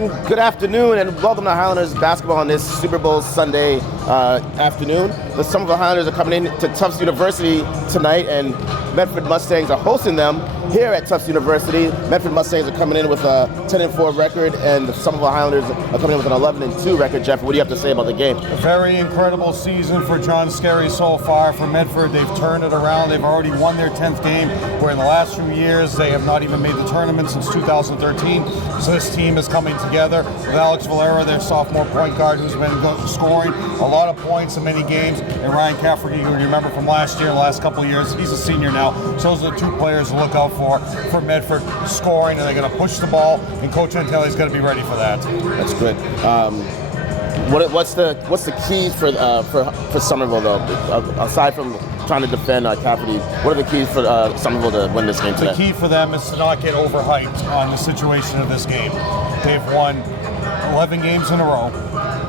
And good afternoon, and welcome to Highlanders basketball on this Super Bowl Sunday afternoon. The Somerville Highlanders are coming in to Tufts University tonight, and Medford Mustangs are hosting them here at Tufts University. Medford Mustangs are coming in with a 10-4 record, and the Somerville Highlanders are coming in with an 11-2 record. Jeff, what do you have to say about the game? A very incredible season for John Scarry so far. For Medford, they've turned it around. They've already won their 10th game, where in the last few years they have not even made the tournament since 2013. So this team is coming together with Alex Valera, their sophomore point guard, who's been scoring a lot of points in many games, and Ryan Cafferty, who you remember from last year, the last couple of years. He's a senior now. So those are the two players to look out for Medford scoring, and they're going to push the ball, and Coach Antelli's going to be ready for that. That's good. What's the keys for Somerville though? Aside from trying to defend Cafferty, what are the keys for Somerville to win this game today? The key for them is to not get overhyped on the situation of this game. They've won 11 games in a row.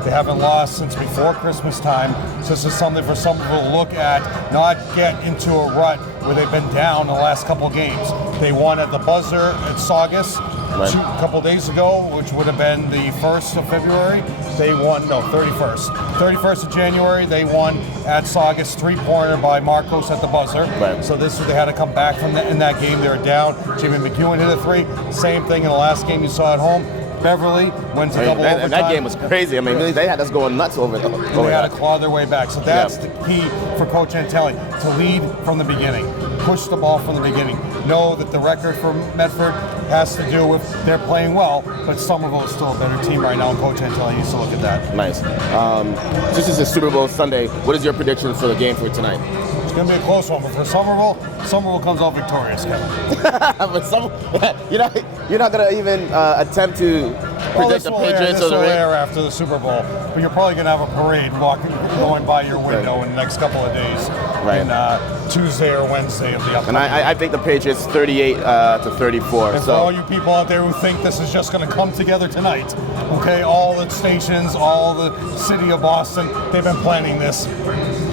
They haven't lost since before Christmas time. So this is something for Somerville to look at, not get into a rut where they've been down the last couple of games. They won at the buzzer at Saugus a couple of days ago, which would have been the 1st of February. They won, 31st. 31st of January, they won at Saugus, 3-pointer by Marcos at the buzzer. Right. So this they had to come back from in that game. They were down. Jimmy McEwen hit a 3. Same thing in the last game you saw at home. Beverly went to double overtime. That game was crazy. I mean, really, they had us going nuts over there. They had to claw their way back. So that's the key for Coach Antelli, to lead from the beginning. Push the ball from the beginning. Know that the record for Medford has to do with they're playing well, but Somerville is still a better team right now, and Coach Antelli needs to look at that. Nice. This is a Super Bowl Sunday. What is your prediction for the game for tonight? It's going to be a close one, but for Somerville comes out victorious, Kevin. But you're not going to even attempt to predict the Patriots or the Ravens after the Super Bowl, but you're probably going to have a parade going by your window in the next couple of days, Tuesday or Wednesday of the upcoming. And I think the Patriots 38 to 34. And for all you people out there who think this is just going to come together tonight, okay, all the stations, all the city of Boston, they've been planning this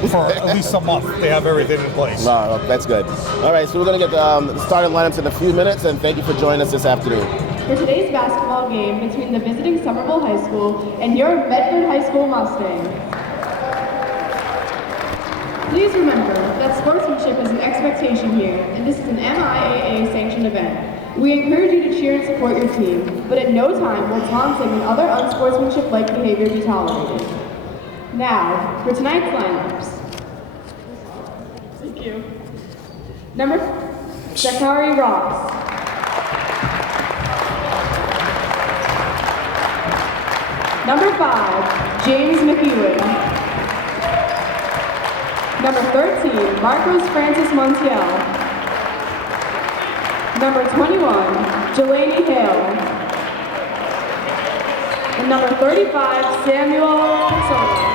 for at least a month. They have everything in place. Wow, that's good. All right, so we're going to get the starting lineups in a few minutes, and thank you for joining us this afternoon. For today's basketball game between the visiting Somerville High School and your Medford High School Mustangs. Please remember that sportsmanship is an expectation here, and this is an MIAA-sanctioned event. We encourage you to cheer and support your team, but at no time will taunting and other unsportsmanship-like behavior be tolerated. Now, for tonight's lineups. Thank you. Number, Zachary Ross. Number 5, James McEwen. Number 13, Marcos Francis Montiel. Number 21, Jelani Hale. And number 35, Samuel Persona.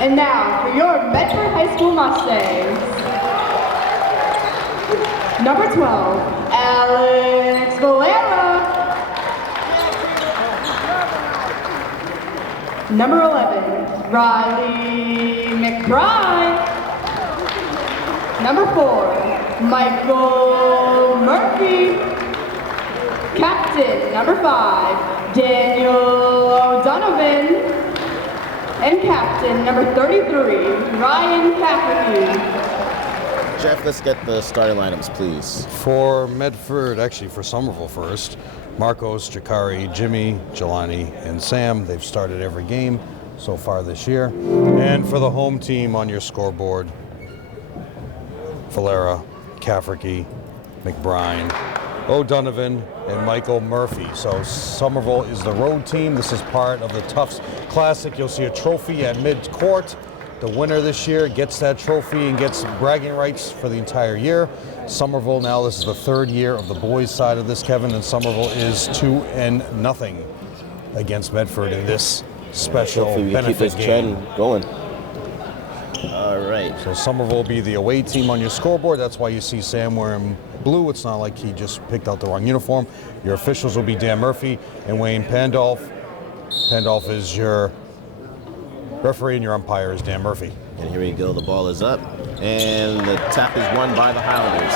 And now, for your Medford High School Mustangs. Number 12, Alex Valera. Number 11, Riley McBride. Number 4, Michael Murphy. Captain, number 5, Daniel O'Donovan. And captain, number 33, Ryan Cafferty. Jeff, let's get the starting lineups, please. For Medford, actually for Somerville first, Marcos, Jakari, Jimmy, Jelani, and Sam. They've started every game so far this year. And for the home team on your scoreboard, Valera, Cafferty, McBride, O'Donovan, and Michael Murphy. So Somerville is the road team. This is part of the Tufts Classic. You'll see a trophy at mid-court. The winner this year gets that trophy and gets bragging rights for the entire year. Somerville now, this is the 3rd year of the boys' side of this, Kevin, and Somerville is 2-0 against Medford in this special benefit keep this game. Trend going. All right. So Somerville will be the away team on your scoreboard. That's why you see Sam wearing blue. It's not like he just picked out the wrong uniform. Your officials will be Dan Murphy and Wayne Pandolf. Pandolf is your referee and your umpire is Dan Murphy. And here we go, the ball is up, and the tap is won by the Highlanders.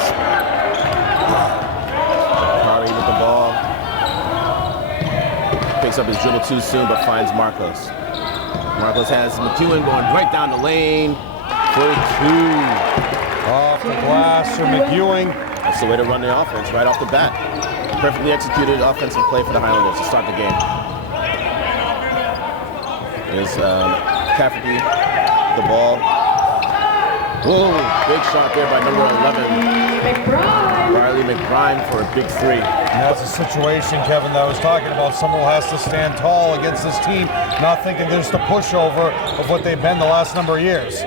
Kari with the ball, picks up his dribble too soon, but finds Marcos. Marcos has McEwen going right down the lane for 2. Off the glass for McEwen. That's the way to run the offense right off the bat. Perfectly executed offensive play for the Highlanders to start the game. There's Cafferty, the ball. Whoa, big shot there by number 11. Riley McBride for a big 3. And that's a situation, Kevin, that I was talking about. Someone has to stand tall against this team, not thinking there's the pushover of what they've been the last number of years.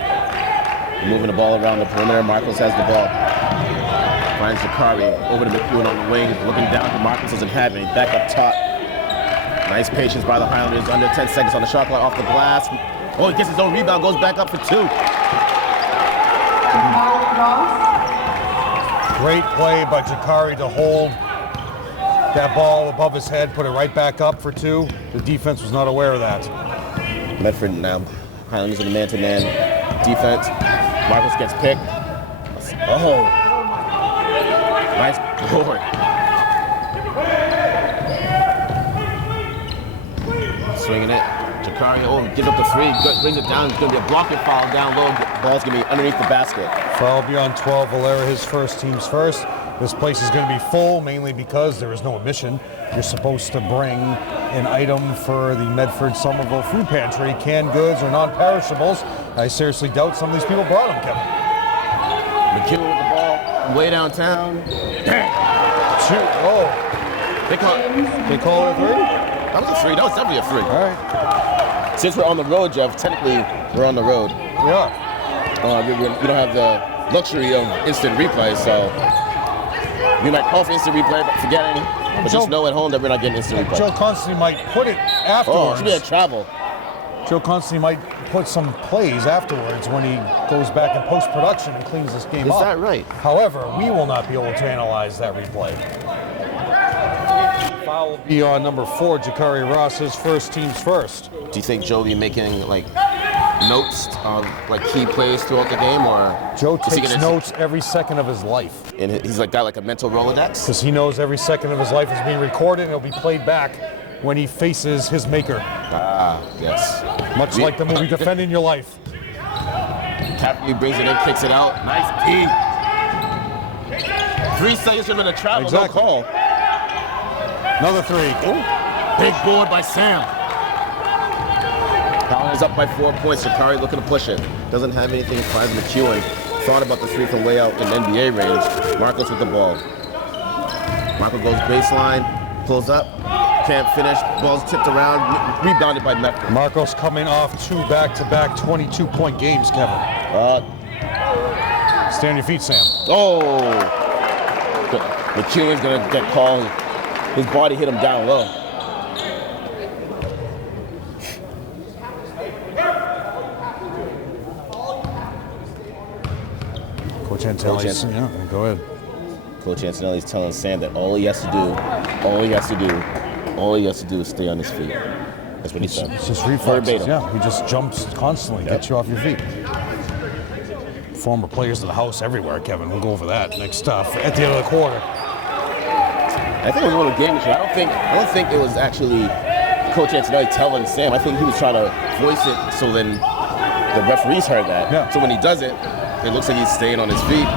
Moving the ball around the perimeter. Marcos has the ball. Finds Jakari over to McEwen on the wing. Looking down, but Marcos doesn't have any. Back up top. Nice patience by the Highlanders. Under 10 seconds on the shot clock off the glass. Oh, he gets his own rebound. Goes back up for 2. Great play by Jakari to hold that ball above his head, put it right back up for 2. The defense was not aware of that. Medford now. Highlanders in the man-to-man defense. Marcos gets picked. Oh. Nice board. Swinging it. Jakari, gives up the 3. Brings it down. It's going to be a blocking foul down low. Ball's going to be underneath the basket. Foul beyond 12. Valera, his first, team's first. This place is going to be full, mainly because there is no admission. You're supposed to bring an item for the Medford Somerville food pantry, canned goods or non-perishables. I seriously doubt some of these people brought them, Kevin. McEwen with the ball, way downtown. Damn. Shoot. Oh. They call it a 3? That was a 3. That was definitely a 3. All right. Since we're on the road, Jeff, technically we're on the road. Yeah. We don't have the luxury of instant replay, so we might call for instant replay, but forgetting. But just know at home that we're not getting instant replay. Joe Constantine might put it afterwards. Oh, it should be a travel. Joe Constantine might put some plays afterwards when he goes back in post-production and cleans this game up. Is that right? However, we will not be able to analyze that replay. Foul will be on number 4, Jakari Ross, his first, team's first. Do you think Joe will be making notes on key plays throughout the game, or Joe takes notes every second of his life? And he's got a mental Rolodex? Because he knows every second of his life is being recorded and it'll be played back when he faces his maker. Ah, yes. Much like the movie Defending Your Life. Cafferty brings it in, kicks it out. Nice D. 3 seconds for him to travel, exactly. No call. Another 3. Ooh. Big board by Sam. Highlanders up by 4 points. Jakari looking to push it. Doesn't have anything. Finds McEwen. Thought about the 3 from way out in NBA range. Marcos with the ball. Marcos goes baseline, pulls up, can't finish. Ball's tipped around, rebounded by Medford. Marcos coming off 2 back-to-back 22-point games, Kevin. Stay on your feet, Sam. Oh! McEwen's gonna get called. His body hit him down low. Coach Antonelli's, yeah, go ahead. Coach Antonelli's telling Sam that all he has to do is stay on his feet. That's what he said. It's just reflexes, yeah. He just jumps constantly, gets you off your feet. Former players of the house everywhere, Kevin. We'll go over that next stuff at the end of the quarter. I think it was a little game issue. I don't think it was actually Coach Antonelli telling Sam. I think he was trying to voice it so then the referees heard that. Yeah. So when he does it, it looks like he's staying on his feet.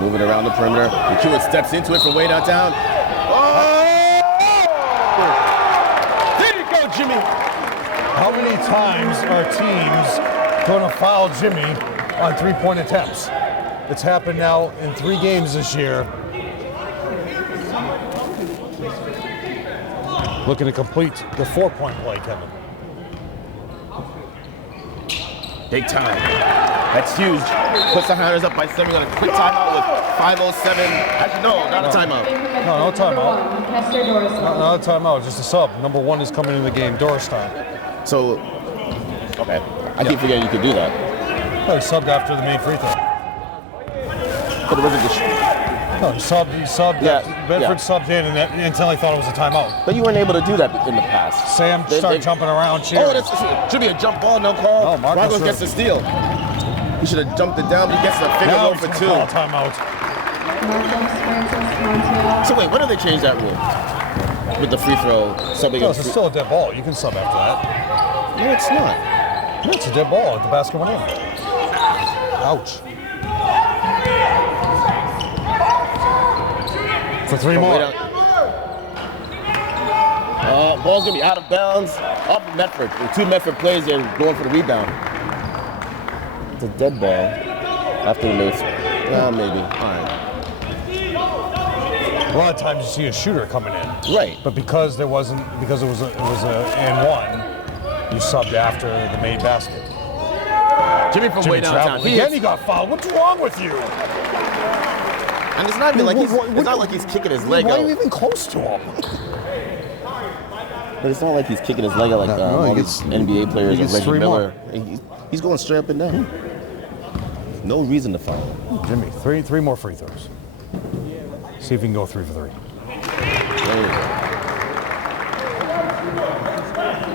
Moving around the perimeter. McEwen steps into it from way downtown. Oh! There you go, Jimmy. How many times are teams going to foul Jimmy on 3-point attempts? It's happened now in 3 games this year. Looking to complete the 4-point play, Kevin. Big time. That's huge. Puts the Highlanders up by 7 on a quick timeout with 5:07. Actually, no, not a timeout. No timeout. Not a timeout, just a sub. Number 1 is coming in the game, Dorstein. So, okay. I keep forgetting you could do that. Oh, he subbed after the main free throw. But it wasn't No, he subbed. Bedford subbed in until he thought it was a timeout. But you weren't able to do that in the past. Sam started jumping around, cheering. Oh, this should be a jump ball, no call. Oh, Marcos gets the steal. He should have jumped it down, but he gets a finger roll for 2. Timeout. So wait, when did they change that rule? With the free throw subbing? No, it's still a dead ball. You can sub after that. No, it's not. No, it's a dead ball at the basket went in. Ouch. For 3 more. Ball's gonna be out of bounds. Up Medford. The 2 Medford players are going for the rebound. It's a dead ball. After the notes. Maybe. All right. A lot of times you see a shooter coming in. Right. But because it was a and one, you subbed after the made basket. Jimmy from way downtown. He got fouled. What's wrong with you? And it's not even like it's not like he's kicking his leg Why out. are you even close to him? But it's not like he's kicking his leg out like all these NBA players like Reggie Miller. He's going straight up and down. No reason to foul him. Jimmy, three more free throws. See if you can go 3 for 3.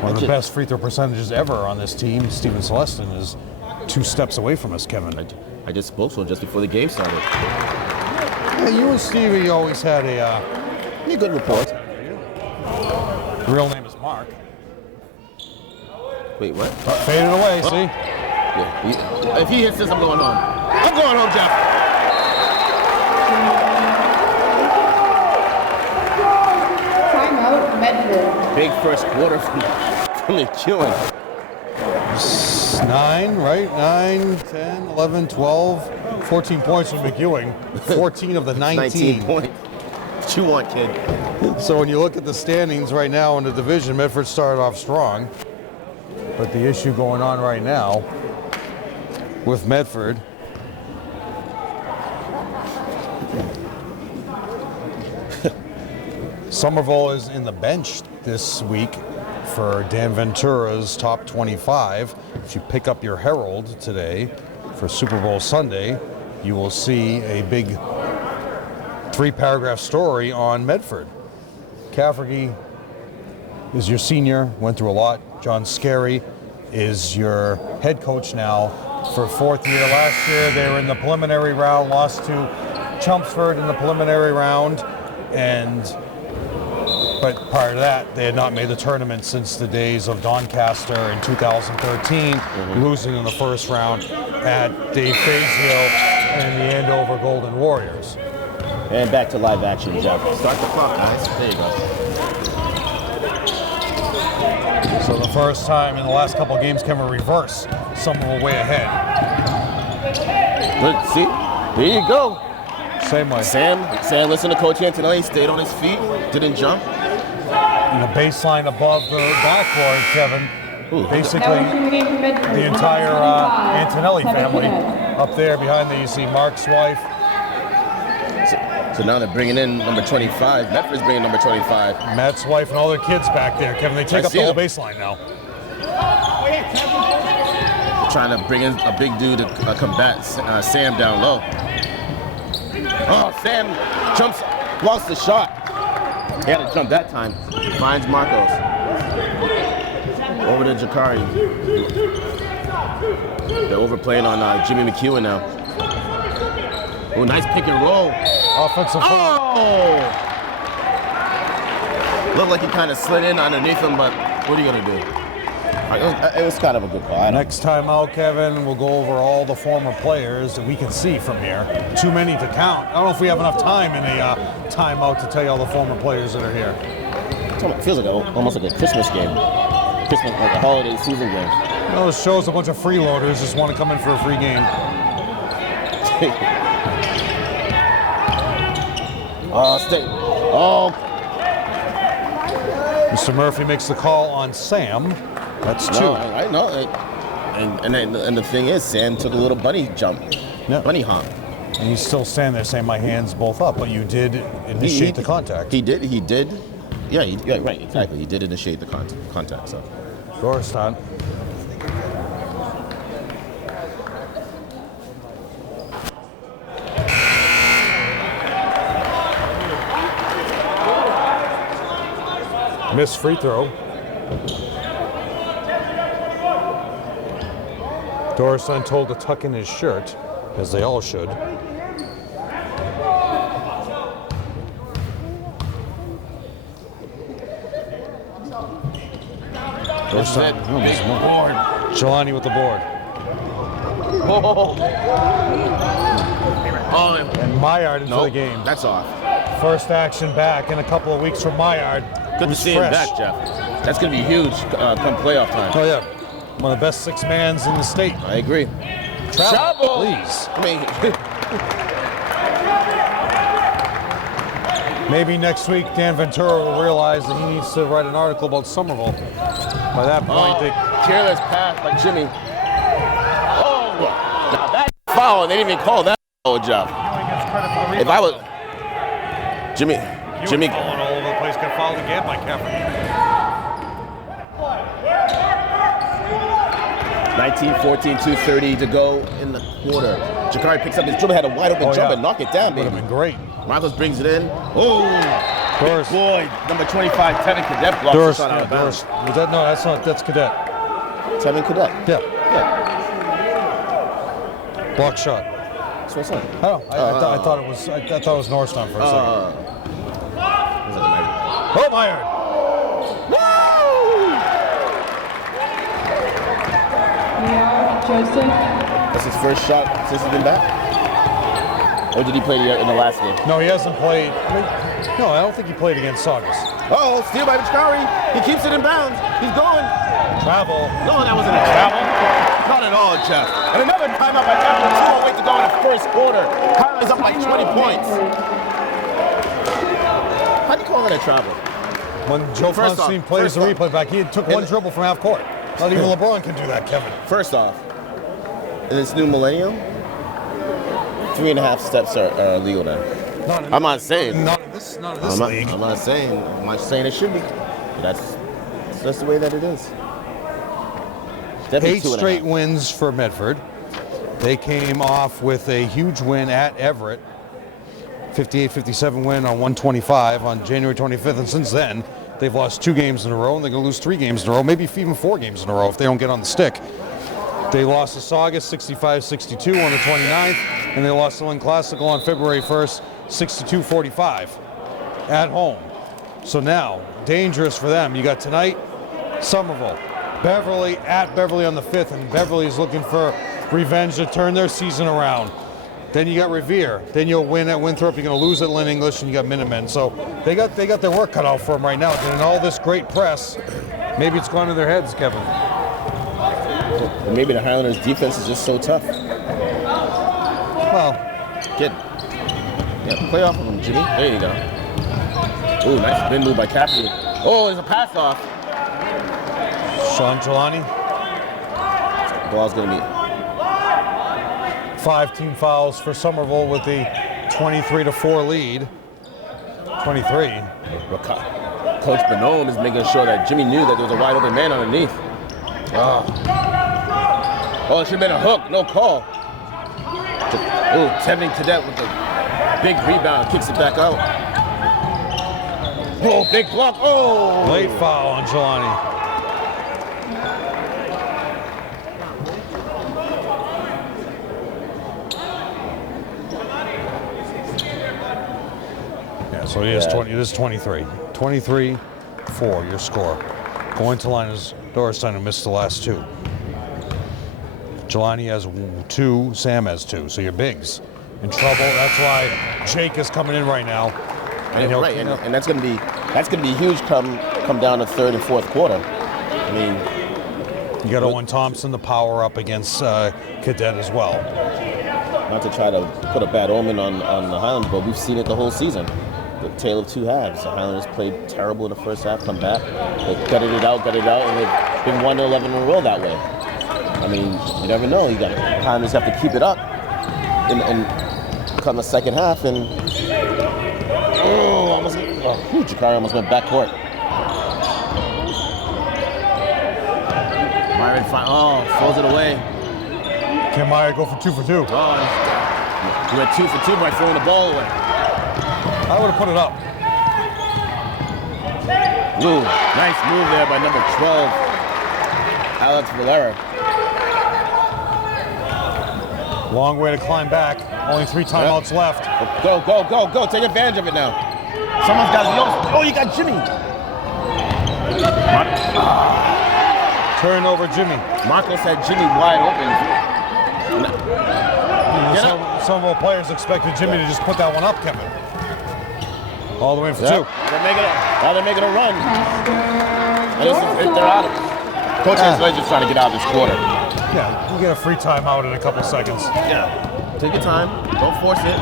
One of the best free throw percentages ever on this team, Steven Celestin, is 2 steps away from us, Kevin. I just spoke to him just before the game started. Yeah, you and Stevie always had a good report. Real name is Mark. Wait, what? Faded away, see? Yeah, if he hits this, I'm going home. I'm going home, Jeff. Timeout, Medford. Big first quarter from McEwen. 9, right? 9, 10, 11, 12, 14 points from McEwen. 14 of the 19. 19 points. What you want, kid? So when you look at the standings right now in the division, Medford started off strong. But the issue going on right now with Medford Somerville is in the bench this week for Dan Ventura's top 25. If you pick up your Herald today for Super Bowl Sunday, you will see a big 3-paragraph story on Medford. Cafferty is your senior, went through a lot. John Scarry is your head coach now for 4th year. Last year they were in the preliminary round, lost to Chelmsford in the preliminary round, but prior to that, they had not made the tournament since the days of Doncaster in 2013, losing in the first round at Dave Fazio and the Andover Golden Warriors. And back to live action, Jeff. Start the clock, guys. There you go. So the first time in the last couple of games, Kevin reverse. Somerville way ahead. Look, see? There you go. Same way. Sam listened to Coach Antonelli, stayed on his feet, didn't jump. And the baseline above the backboard, Kevin. Basically, the entire Antonelli family up there behind there. You see Mark's wife. So now they're bringing in number 25. Medford's bringing number 25. Matt's wife and all their kids back there. Kevin, they take up the whole baseline now. Trying to bring in a big dude to combat Sam down low. Oh, Sam jumps, lost the shot. He had to jump that time. Finds Marcos. Over to Jakari. They're overplaying on Jimmy McEwen now. Oh, nice pick and roll. Offensive foul. Oh! Looked like he kind of slid in underneath him, but what are you going to do? It was kind of a good call. Next time out, Kevin, we'll go over all the former players that we can see from here. Too many to count. I don't know if we have enough time in a timeout to tell you all the former players that are here. It feels like almost like a Christmas game. Christmas, like a holiday season game. You know, this shows a bunch of freeloaders just want to come in for a free game. Mr. Murphy makes the call on Sam. That's 2. No, I know. And the thing is, Sam took a little bunny jump. Yeah. Bunny hop. And he's still standing there saying my hands both up, but you did initiate the contact. He did. Yeah, right, exactly. He did initiate the contact. So. Doristan. Missed free throw. Doristan told to tuck in his shirt, as they all should. First This is time. it. Oh, Big board. Jelani with the board. Oh, And Maillard into no, the game. that's off. First action back in a couple of weeks from Maillard. Good to who's see him fresh. back, Jeff. That's going to be huge come playoff time. Oh, yeah. One of the best six-mans in the state. I agree. Travel, please. I mean, Maybe next week Dan Ventura will realize that he needs to write an article about Somerville. By that point, they... careless pass by Jimmy. Oh, now that foul, they didn't even call that foul, Jeff. If I was Jimmy, falling all over the place, got fouled again by Kevin. 19-14, 2:30 to go in the quarter. Jakari picks up his dribble, had a wide open jump and knock it down, Would baby. have been great. Marcos brings it in. Oh, Doris. boy, number 25, Tevin Cadet blocks the shot out of bounds. Was that, no, that's Cadet. Tevin Cadet. Yeah, Yeah, block shot. that's what I said. I don't know. I thought it was Norristown for a second. Oh, Maillard. Joseph. That's his first shot since he's been back? Or did he play in the last game? No, he hasn't played. No, I don't think he played against Saugus. Oh, steal by Jakari. He keeps it in bounds. He's going. Travel. No, that wasn't a travel. Not at all, Jeff. And another timeout by Medford. 2:08 to go in the first quarter. Highlanders up like 20 points. How do you call it a travel? When Joe First Constantine off- plays the first replay back, he took one dribble from half court. Not even LeBron can do that, Kevin. First off, in this new millennium, 3.5 steps are legal now. I'm not saying. Not in this league. I'm not saying. I'm not saying it should be. But that's the way that it is. Definitely 8 2.5. straight wins for Medford. They came off with a huge win at Everett. 58-57 win on 125 on January 25th. And since then, they've lost 2 games in a row, and they're going to lose 3 games in a row, maybe even 4 games in a row if they don't get on the stick. They lost to Saugus 65-62 on the 29th, and they lost to Lynn Classical on February 1st, 62-45 at home. So now, dangerous for them. You got tonight, Somerville, Beverly at Beverly on the 5th, and Beverly is looking for revenge to turn their season around. Then you got Revere. Then you'll win at Winthrop. You're going to lose at Lynn English, and you got Minutemen. So they got their work cut out for them right now. And all this great press, maybe it's gone to their heads, Kevin. Or maybe the Highlanders' defense is just so tough. Well, Get. Yeah, play off of him, Jimmy. There you go. Ooh, nice spin move by Cassidy. Oh, there's a pass off. Sean Jelani, Ball's going to be 5 team fouls for Somerville with the 23-4 lead. 23. Coach Bonhomme is making sure that Jimmy knew that there was a wide open man underneath. Oh, it should have been a hook. No call. Oh, Tevin Cadet with the big rebound. Kicks it back out. Oh, big block. Oh. Late foul on Jelani. So it is 20. It is 23. 23-4, your score. Going to line is Dorstein, who missed the last 2. Jelani has 2. Sam has 2. So your bigs in trouble. That's why Jake is coming in right now. And that's gonna be huge. Come down to third and fourth quarter. I mean, you got Owen Thompson to power up against Cadet as well. Not to try to put a bad omen on the Highlanders, but we've seen it the whole season. The tale of 2 halves. The Highlanders played terrible in the first half, come back, they gutted it out, and they've been 1-11 in a row that way. I mean, you never know. The Highlanders have to keep it up and come the second half, and Jakari almost went backcourt. Myron throws it away. Can Meyer go for 2 for 2? He went 2 for 2 by throwing the ball away. I would have put it up. Ooh, nice move there by number 12, Alex Valera. Long way to climb back. Only 3 timeouts left. Go. Take advantage of it now. Someone's got to. Oh, you got Jimmy. Turnover, Jimmy. Marcos had Jimmy wide open. Somerville players expected Jimmy to just put that one up, Kevin. All the way for 2. Now they're making a run. And they're out of it. Coach Angelo's just trying to get out of this quarter. Yeah, you get a free timeout in a couple seconds. Yeah. Take your time. Don't force it.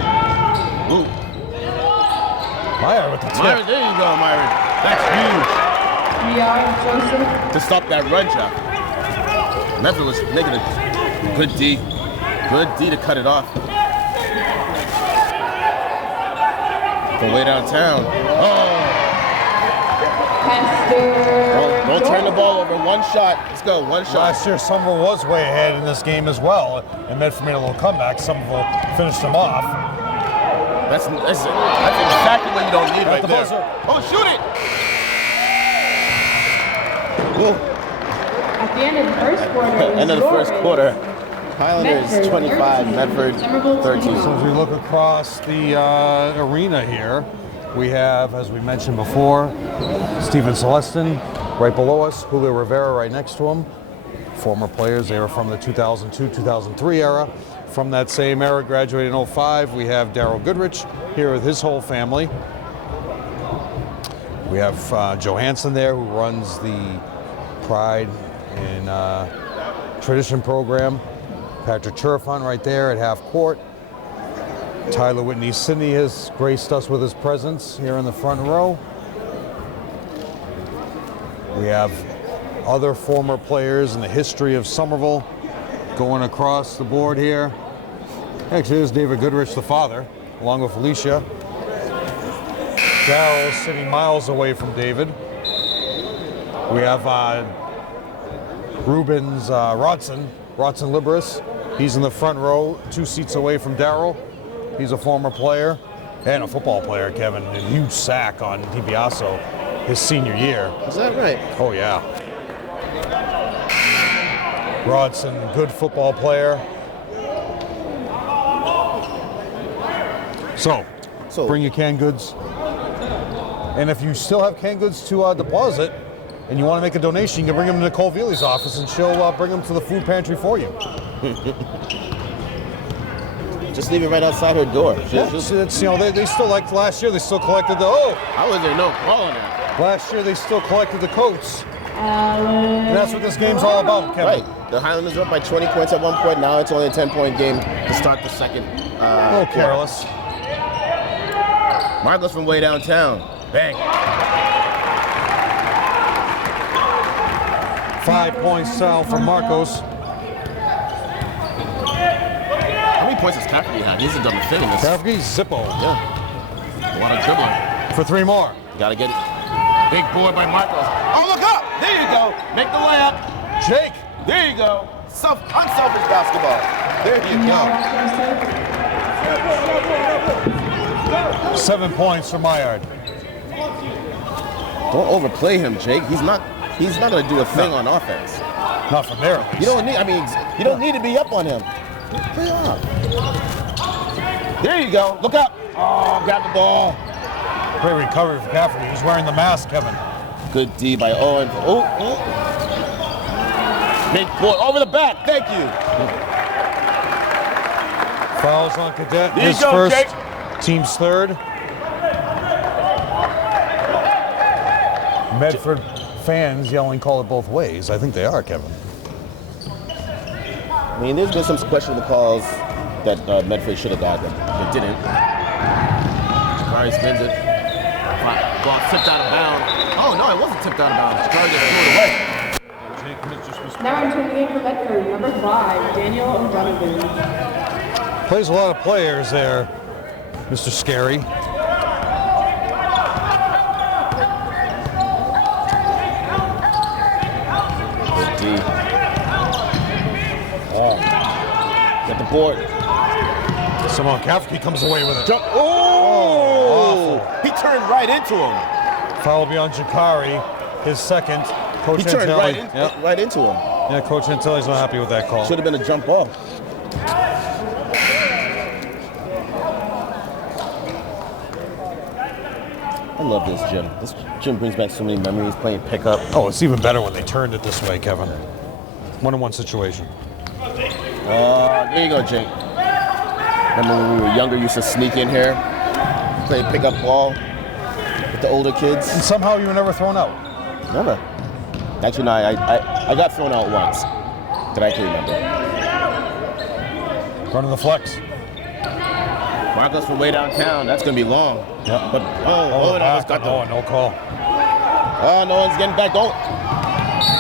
Ooh. Myron with the tip. Myron, there you go, Myron. That's huge. Joseph. To stop that run, Jeff. Medford was making a good D. Good D to cut it off. From way downtown. Oh! Don't turn the ball over. One shot. Let's go. One shot. Last year, Somerville was way ahead in this game as well, and Medford made a little comeback. Somerville finished them off. That's exactly what you don't need right there. Buzzer. Oh, shoot it! Whoa. At the end of the first quarter. End of the first quarter. Highlanders 25, Medford 13. So as we look across the arena here, we have, as we mentioned before, Steven Celestin right below us, Julio Rivera right next to him. Former players, they were from the 2002-2003 era. From that same era, graduated in 05, we have Daryl Goodrich here with his whole family. We have Joe Hansen there, who runs the Pride and Tradition program. Patrick Churfon right there at half court. Tyler Whitney Sidney has graced us with his presence here in the front row. We have other former players in the history of Somerville going across the board here. Actually, there's David Goodrich, the father, along with Felicia. Darryl sitting miles away from David. We have Rubens Rodson Liberis. He's in the front row, 2 seats away from Darryl. He's a former player and a football player, Kevin. A huge sack on DiBiaso his senior year. Is that right? Oh, yeah. Rodson, good football player. So bring your canned goods. And if you still have canned goods to deposit and you want to make a donation, you can bring them to Nicole Veely's office and she'll bring them to the food pantry for you. Just leave it right outside her door. It's, you know, they still, like last year, they still collected the, How was there no calling that? Last year they still collected the coats. And that's what this game's all about, Kevin. Right. The Highlanders are up by 20 points at one point. Now it's only a 10-point game to start the second. Oh, careless. Marcos from way downtown. Bang. 5 points out from Marcos. How many points has Cafferty had? He hasn't done the thing in this. Cafferty's Zippo. Yeah. A lot of dribbling. For 3 more. Gotta get it. Big board by Marcos. Oh, look up! There you go. Make the layup. Jake. There you go. Unselfish basketball. There you go. 7 points for Maillard. Don't overplay him, Jake. He's not gonna do a thing on offense. Not from there. You don't need to be up on him. Play off. There you go. Look up. Oh, grab the ball. Great recovery for Cafferty. He's wearing the mask, Kevin. Good D by Owen. Oh. Big boy over the back. Thank you. Fouls on Cadet. There you His go, first. Jake. Team's third. Medford fans yelling, call it both ways. I think they are, Kevin. I mean, there's been some questionable calls that Medford should have got them. They didn't. Shikari spins it. Ball tipped out of bounds. Oh, no, it wasn't tipped out of bounds. Shikari just threw it away. Now entering the game for Medford, number 5, Daniel O'Donovan. Plays a lot of players there, Mr. Scary. Good D. Oh. Get the board. Simone Cafferty comes away with it. Jump. Oh! He turned right into him. Foul will be on Shikari, his second. Coach He turned Antelli, right into him. Yeah, Coach Antelli's not happy with that call. Should have been a jump ball. I love this gym. This gym brings back so many memories playing pickup. Oh, it's even better when they turned it this way, Kevin. One-on-one situation. There you go, Jake. Remember when we were younger, used to sneak in here, play pickup ball with the older kids? And somehow you were never thrown out. Never. Actually, no, I got thrown out once that I can remember. Running the flex. Marcos from way downtown. That's going to be long. Yeah. But, No call. Oh, no one's getting back. Don't.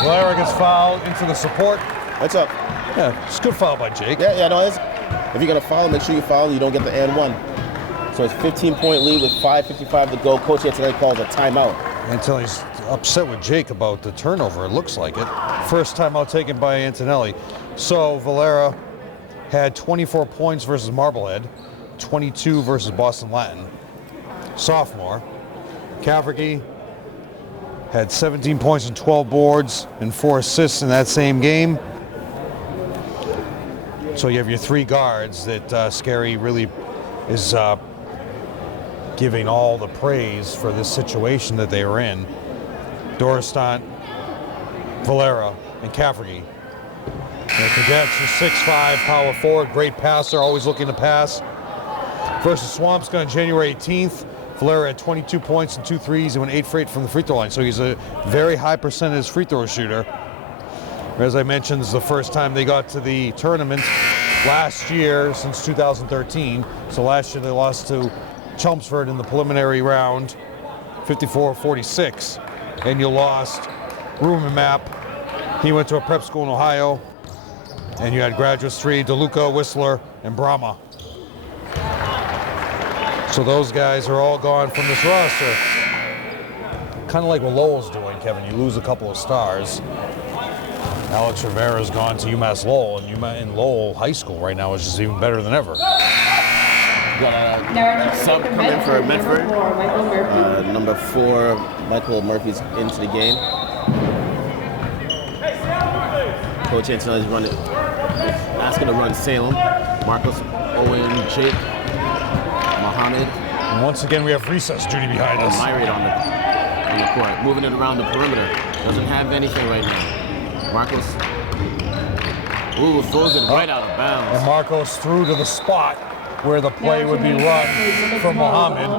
Valera gets fouled into the support. What's up? Yeah, it's a good foul by Jake. Yeah, no, if you're going to foul, make sure you foul. You don't get the and one. So it's 15-point lead with 5:55 to go. Coach yesterday calls a timeout. Antonelli's upset with Jake about the turnover, it looks like it. First timeout taken by Antonelli. So Valera had 24 points versus Marblehead, 22 versus Boston Latin. Sophomore. Cafferty had 17 points and 12 boards and 4 assists in that same game. So you have your 3 guards that Scary really is giving all the praise for this situation that they were in. Doristant, Valera, and Cafferty. The Cadets are 6'5", power forward, great passer, always looking to pass. Versus Swampscott on January 18th, Valera had 22 points and 2 threes and went 8 for 8 from the free throw line. So he's a very high percentage free throw shooter. As I mentioned, this is the first time they got to the tournament last year since 2013. So last year they lost to Chelmsford in the preliminary round, 54-46. And you lost Ruben Mapp. He went to a prep school in Ohio. And you had graduates 3, DeLuca, Whistler, and Brahma. So those guys are all gone from this roster. Kind of like what Lowell's doing, Kevin. You lose a couple of stars. Alex Rivera's gone to UMass Lowell, and Lowell High School right now is just even better than ever. Got a sub coming for Medford. Number 4, Michael Murphy's into the game. Coach Antonelli's running, asking to run Salem. Marcos, Owen, Jake, Mohammed. And once again, we have recess duty behind us. Myriad on the court, moving it around the perimeter. Doesn't have anything right now. Marcos, throws it right out of bounds. And Marcos threw to the spot where the play would be run from Mohammed.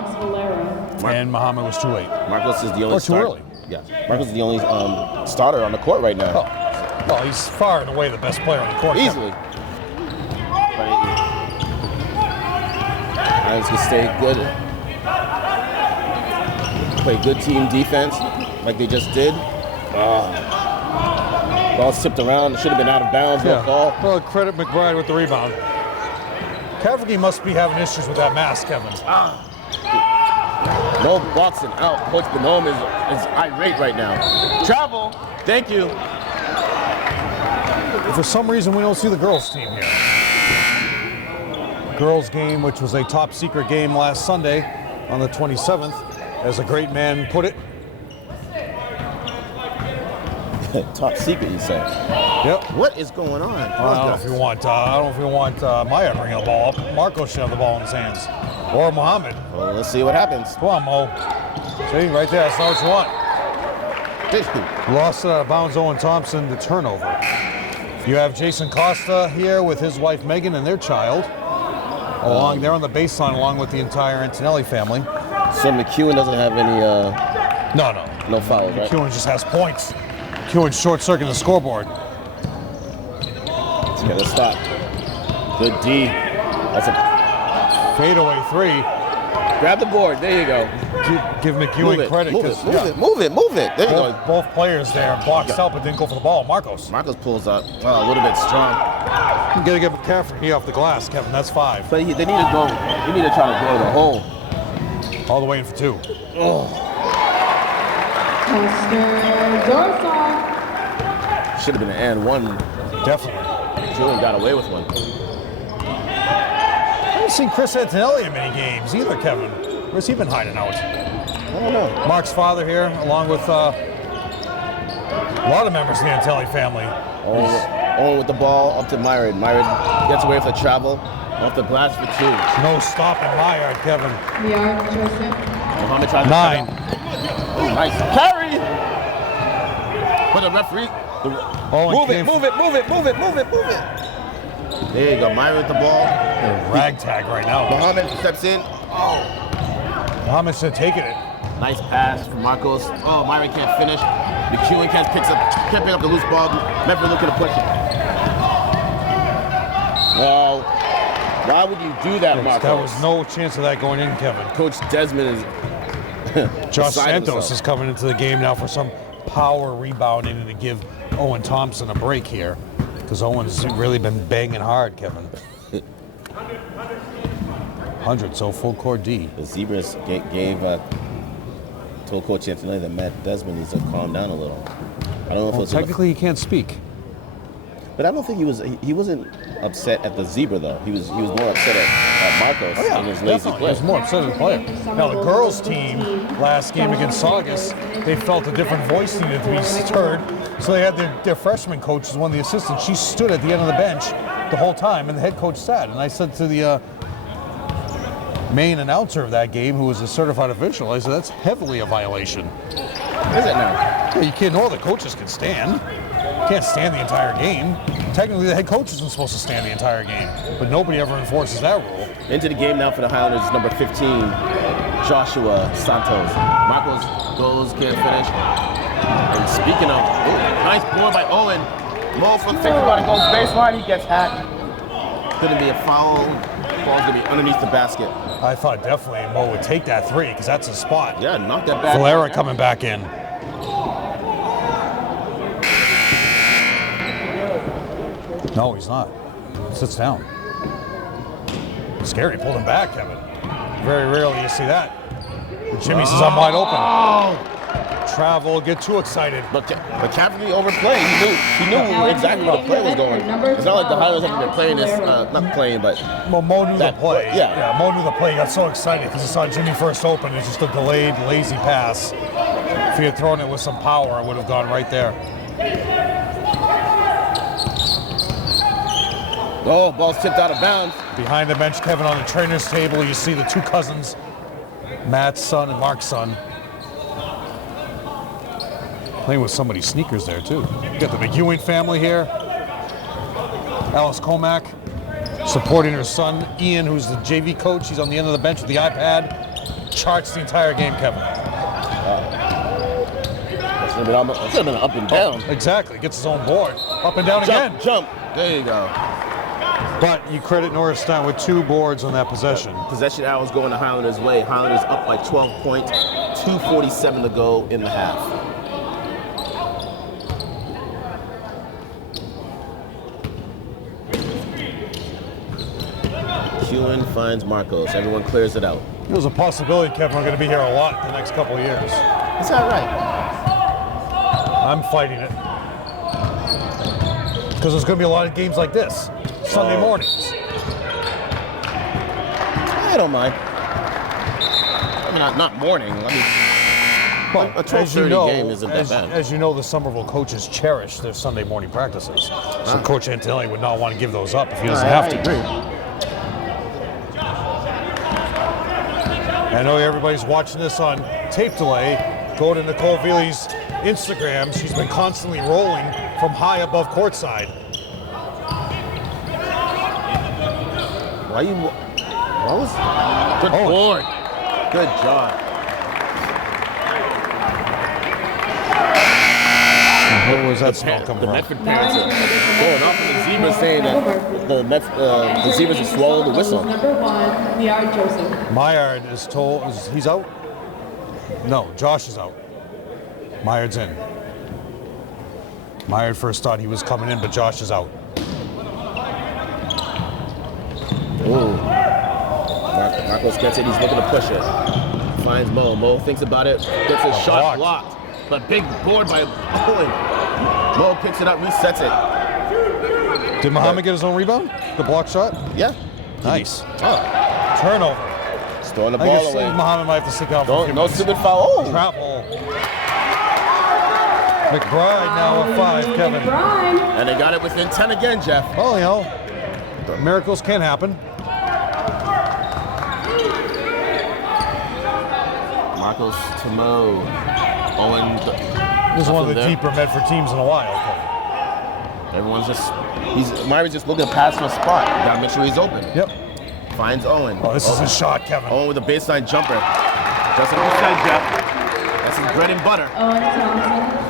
And Mohammed was too late. Marcos is the only Or too starter. early. Yeah, Marcos is the only starter on the court right now. Oh. Well, he's far and away the best player on the court. Easily. Lions can stay good. Play good team defense like they just did. Ball tipped around. It should have been out of bounds. No call. Well, credit McBride with the rebound. Cafferty must be having issues with that mask, Kevin. No boxing out. Coach Bonhomme is irate right now. Travel. Thank you. For some reason, we don't see the girls' team here. Girls' game, which was a top secret game last Sunday on the 27th, as a great man put it. Top secret, you say? Yep. What is going on? I don't know if you want. Maya bringing the ball up. Marco should have the ball in his hands, or Mohammed. Well, let's see what happens. Come on, Mo. See, right there. That's not what you want. Lost it out of bounds. Owen Thompson, the turnover. You have Jason Costa here with his wife Megan and their child. They're on the baseline along with the entire Antonelli family. So McEwen doesn't have any. No fouls, right? McEwen just has points. McEwen short-circuiting the scoreboard. It's gonna stop. Good D. That's a fadeaway 3. Grab the board. There you go. Give McEwen credit. Move it. There you go. Both players there boxed out but didn't go for the ball. Marcos pulls up. A little bit strong. You gotta get McCaffrey off the glass, Kevin. That's 5. But they need to go. They need to try to go to the hole. All the way in for 2. Should have been an and one. Definitely. Julian got away with one. I haven't seen Chris Antonelli in many games either, Kevin. Where's he been hiding out? I don't know. Mark's father here, along with a lot of members of the Antonelli family. Owen with the ball up to Myriad. Myriad gets away with the travel. Off the glass for 2. No stopping Myriad, Kevin. Joseph. Muhammad tries 9. to oh, nice carry. But the referee, move it. There you go, Myron with the ball. Ragtag right now. Muhammad steps in. Muhammad should have taken it. Nice pass from Marcos. Oh, Myron can't finish. McEwen can't pick up the loose ball. Medford looking to push it. Well, why would you do that, Marcos? There was no chance of that going in, Kevin. Coach Desmond is. Josh Santos is coming into the game now for some power rebounding and to give Owen Thompson a break here, because Owen's really been banging hard, Kevin. 100, so full court D. The Zebras told Coach Antonelli that Matt Desmond needs to calm down a little. I don't know if it was technically he can't speak. But I don't think he wasn't upset at the Zebra though. He was more upset at Marcos and his lazy play. He was more upset at the player. Now the girls team last game against Saugus, they felt a different voice needed to be heard. So they had their freshman coach as one of the assistants. She stood at the end of the bench the whole time and the head coach sat. And I said to the main announcer of that game, who was a certified official, I said, that's heavily a violation. Is it now? Yeah, you can't, all the coaches can stand. You can't stand the entire game. Technically, the head coach isn't supposed to stand the entire game, but nobody ever enforces that rule. Into the game now for the Highlanders is number 15, Joshua Santos. Marcos goes, can't finish. And speaking of, nice board by Owen. Mo from 50 goes baseline, he gets hacked. Gonna be a foul. Ball's gonna be underneath the basket. I thought definitely Mo would take that three because that's his spot. Yeah, knock that back. Valera coming back in. No, he's not. Sits down. Scary, pulled him back, Kevin. Very rarely you see that. But Jimmy says I'm wide open. Travel, get too excited. But Cavity overplayed. He knew exactly where the play was going. It's not like the Highlanders haven't been playing this, not playing, but well, Mo knew the play. Yeah, Mo knew the play. He got so excited because he saw Jimmy first open. It's just a delayed, lazy pass. If he had thrown it with some power, I would have gone right there. Oh, ball's tipped out of bounds. Behind the bench, Kevin, on the trainer's table, you see the two cousins, Matt's son and Mark's son. Playing with somebody's sneakers there, too. You got the McEwen family here. Alice Comack supporting her son, Ian, who's the JV coach. He's on the end of the bench with the iPad. Charts the entire game, Kevin. That should have been up and down. Oh, exactly. Gets his own board. Up and down again. Jump. There you go. But you credit Norristown with 2 boards on that possession. Possession arrows going the Highlanders' way. Highlanders up by 12 points. 2:47 to go in the half. McEwen finds Marcos. Everyone clears it out. There's a possibility, Kevin, we're going to be here a lot the next couple of years. Is that right? I'm fighting it. Because there's going to be a lot of games like this. Sunday mornings. I don't mind. I mean, not morning. I mean, well, a 12:30 game isn't that bad. As you know, the Somerville coaches cherish their Sunday morning practices. So Coach Antonelli would not want to give those up if he doesn't have to. I agree. I know everybody's watching this on tape delay. Go to Nicole Veely's Instagram. She's been constantly rolling from high above courtside. Good board. Good job. Where was that smell coming from? The Medford parents are going off of the Zebras saying that the Zebras have swallowed the whistle. Number 1, Liard Joseph. Myard is told, he's out? No, Josh is out. Myard's in. Myard first thought he was coming in, but Josh is out. Ooh. Marcos gets it. He's looking to push it. Finds Mo. Mo thinks about it. Gets his shot blocked. But big board by Owen. Mo picks it up, resets it. Did Muhammad get his own rebound? The block shot? Yeah. Nice. Oh. Turnover. He's throwing the I ball guess away. Muhammad might have to stick out for a few No minutes. stupid foul. Oh. Trap hole. McBride now at 5, Kevin. And they got it within 10 again, Jeff. Well, you know, miracles can happen. Marcos to Mo. Owen. This is one of the there. deeper Medford teams in a while. Everyone's just, Myron's just looking past for a spot. You gotta make sure he's open. Yep. Finds Owen. Oh, this is his shot, Kevin. Owen with a baseline jumper. Just like you said, Jeff. That's his bread and butter. Owen Thompson.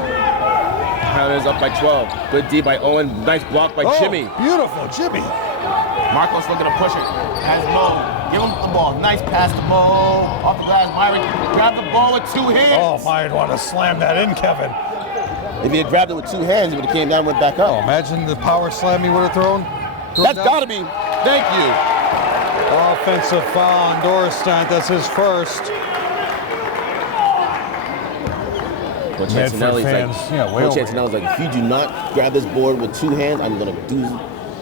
Highlanders up by 12. Good D by Owen. Nice block by Jimmy. Beautiful, Jimmy. Marcos looking to push it. Has Mo. Give him the ball. Nice pass to Mo. Off the glass. Myron grab the ball with 2 hands. Oh, Myron want to slam that in, Kevin. If he had grabbed it with 2 hands, he would have came down and went back up. Oh, imagine the power slam he would have thrown. That's got to be. Thank you. Offensive foul on Doristant. That's his first. Coach Medford Antonelli's fans, like, yeah, way Coach over Antonelli's like, if you do not grab this board with 2 hands, I'm going to do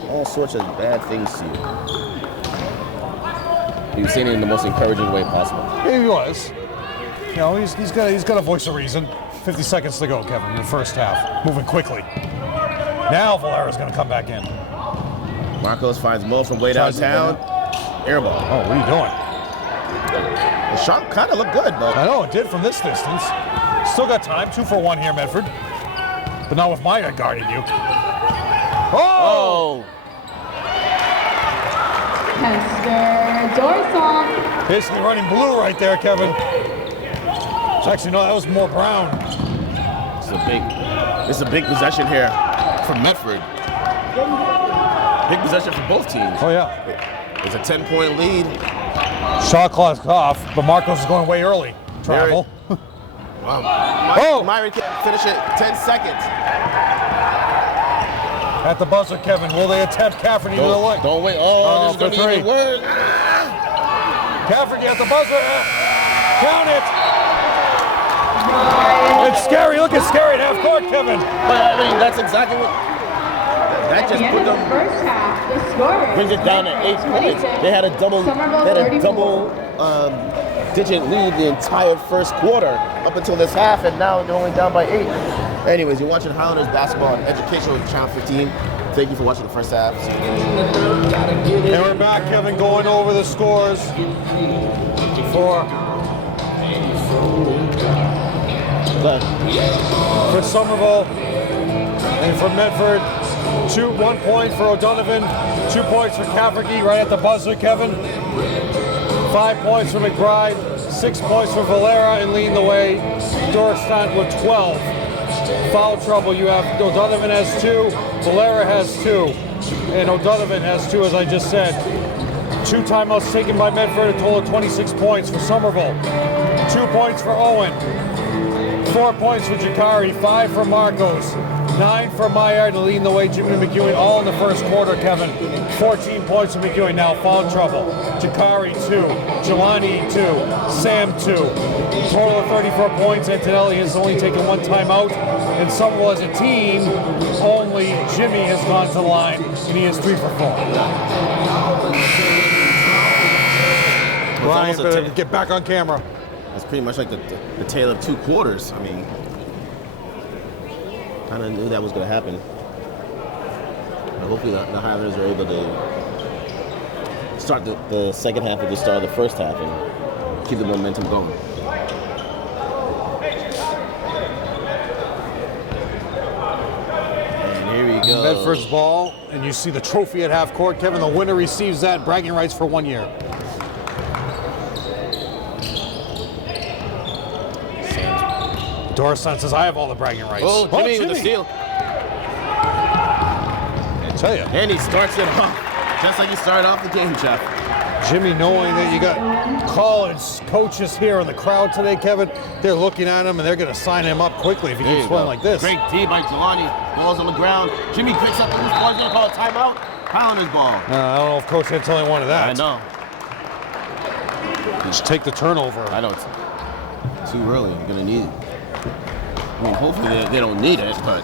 all sorts of bad things to you. He was saying it in the most encouraging way possible. Yeah, he was. You know, he's got a voice of reason. 50 seconds to go, Kevin, in the first half. Moving quickly. Now Valera's going to come back in. Marcos finds Mo from way downtown. Airball. Oh, what are you doing? The shot kind of looked good, but I know, it did from this distance. Still got time. 2 for 1 here, Medford. But not with Maya guarding you. Oh! Hester Dorsong. Basically running blue right there, Kevin. Actually, no, that was more brown. This is a big possession here for Medford. Big possession for both teams. Oh, yeah. It's a 10-point lead. Shot clock off, but Marcos is going way early. Travel. Wow. Myron can finish it 10 seconds. At the buzzer, Kevin. Will they attempt Cafferty to the leg? Don't wait. Oh, this is for going to be 3. even worse. Cafferty at the buzzer. Count it. It's scary. Look, it's scary at half court, Kevin. But I mean, that's exactly what. That just At put the end of them. the first half, the score Brings it down to 8 points. They had a double digit lead the entire first quarter up until this half, and now they're only down by 8. Anyways, you're watching Highlanders basketball on Educational Channel 15. Thank you for watching the first half. And we're back, Kevin, going over the scores for Somerville and for Medford. 1 point for O'Donovan, 2 points for Cafferty right at the buzzer, Kevin. 5 points for McBride, 6 points for Valera, and leading the way, Doristant with 12. Foul trouble, you have O'Donovan has 2, Valera has 2, and O'Donovan has 2, as I just said. 2 timeouts taken by Medford, a total of 26 points for Somerville. 2 points for Owen, 4 points for Jakari, 5 for Marcos, 9 for Maillard, leading the way, Jimmy McEwen, all in the first quarter, Kevin. 14 points for McEwen, now foul trouble. Jakari, 2. Jelani, 2. Sam, 2. Total of 34 points. Antonelli has only taken 1 timeout. And Somerville as a team, only Jimmy has gone to the line, and he is 3 for 4. Ryan, better get back on camera. It's pretty much like the tale of 2 quarters. I mean, kind of knew that was going to happen. But hopefully the Highlanders are able to start the second half at the start of the first half and keep the momentum going. And here we go. Medford's ball, and you see the trophy at half court. Kevin, the winner receives that, bragging rights for 1 year. Doristant says, I have all the bragging rights. Oh, Jimmy with the steal. I tell you. And he starts it off just like he started off the game, Jeff. Jimmy, knowing that you got college coaches here in the crowd today, Kevin, they're looking at him and they're going to sign him up quickly if he keeps playing like this. Great D by Jelani. Ball's on the ground. Jimmy picks up the loose ball. He's going to call a timeout. Highlanders ball. I don't know if Coach Antonelli wanted that. I know. Just take the turnover. I know it's too early. You're going to need it. I mean, hopefully they don't need it, but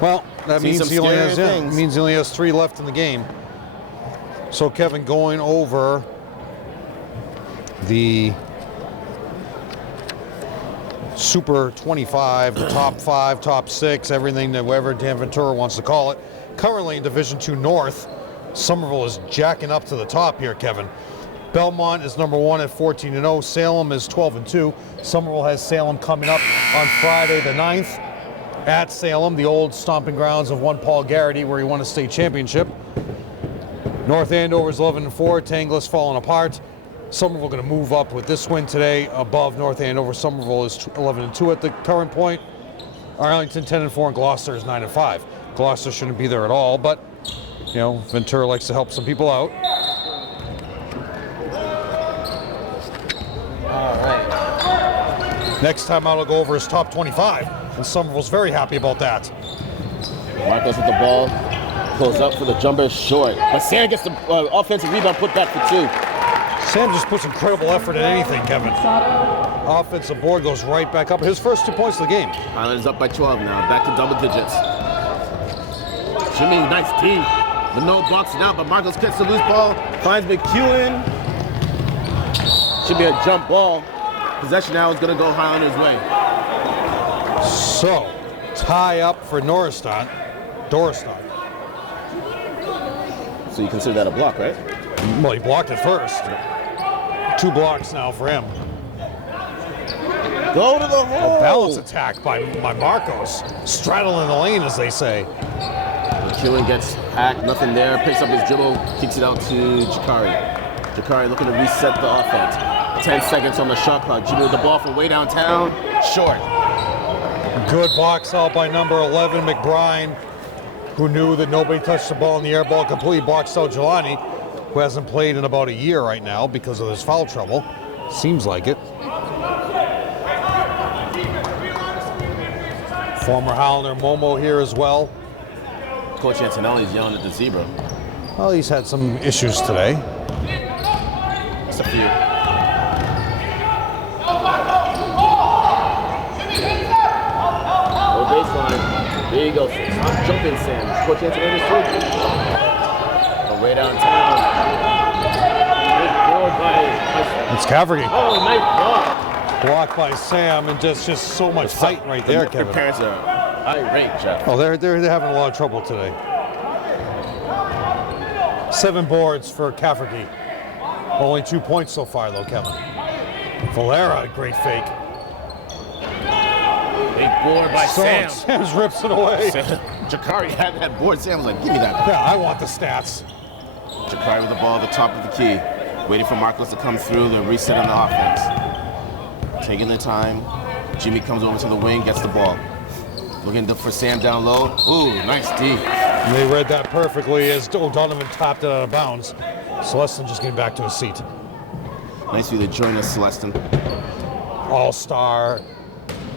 well, that means he only has things. means he only has 3 left in the game. So Kevin, going over the Super 25, the top 5, top 6, everything that whatever Dan Ventura wants to call it. Currently in Division II North, Somerville is jacking up to the top here, Kevin. Belmont is number 1 at 14-0. Salem is 12-2. Somerville has Salem coming up on Friday the 9th at Salem, the old stomping grounds of one Paul Garrity, where he won a state championship. North Andover's 11-4. Tangle's falling apart. Somerville going to move up with this win today above North Andover. Somerville is 11-2 at the current point. Arlington 10-4, and Gloucester is 9-5. Gloucester shouldn't be there at all, but you know, Ventura likes to help some people out. All right. Next time out, I'll go over his top 25, and Somerville's very happy about that. Marcos with the ball, pulls up for the jumper, short. But Sam gets the offensive rebound, put back for 2. Sam just puts incredible effort in anything, Kevin. Offensive board goes right back up. His first 2 points of the game. Highlanders up by 12 now, back to double digits. Jimmy, nice D. Minot blocks it out, but Marcos gets the loose ball, finds McEwen. Should be a jump ball. Possession now is going to go Highlanders' way. So, tie up for Doristan. So you consider that a block, right? Well, he blocked it first. 2 blocks now for him. Go to the hole. A balance attack by Marcos. Straddling the lane, as they say. McEwen gets hacked, nothing there, picks up his dribble, kicks it out to Jakari. Jakari looking to reset the offense. 10 seconds on the shot clock. Jimmy with the ball from way downtown, short. Good box out by number 11, McBride, who knew that nobody touched the ball in the air ball, completely boxed out Jelani, who hasn't played in about a year right now because of his foul trouble. Seems like it. Former Highlander Momo here as well. Coach Antonelli's yelling at the zebra. Well, he's had some issues today. Just a few. Low baseline. There you go. Jump in, Sam. Coach Antonelli's too. From way downtown. Good board by It's Cafferty. Oh, nice block. Blocked by Sam, and just so much height right there, Your Kevin. parents are irate, Jeff. Oh, they're having a lot of trouble today. 7 boards for Cafferty. Only 2 points so far, though, Kevin. Valera, great fake. Big board by Sam. Sam's rips it away. Jakari had that board. Sam was like, give me that. Yeah, I want the stats. Jakari with the ball at the top of the key. Waiting for Marcos to come through. They're resetting the offense. Taking their time. Jimmy comes over to the wing, gets the ball. Looking for Sam down low. Ooh, nice D. And they read that perfectly as O'Donovan topped it out of bounds. Celestin just getting back to his seat. Nice of you to join us, Celestin. All-star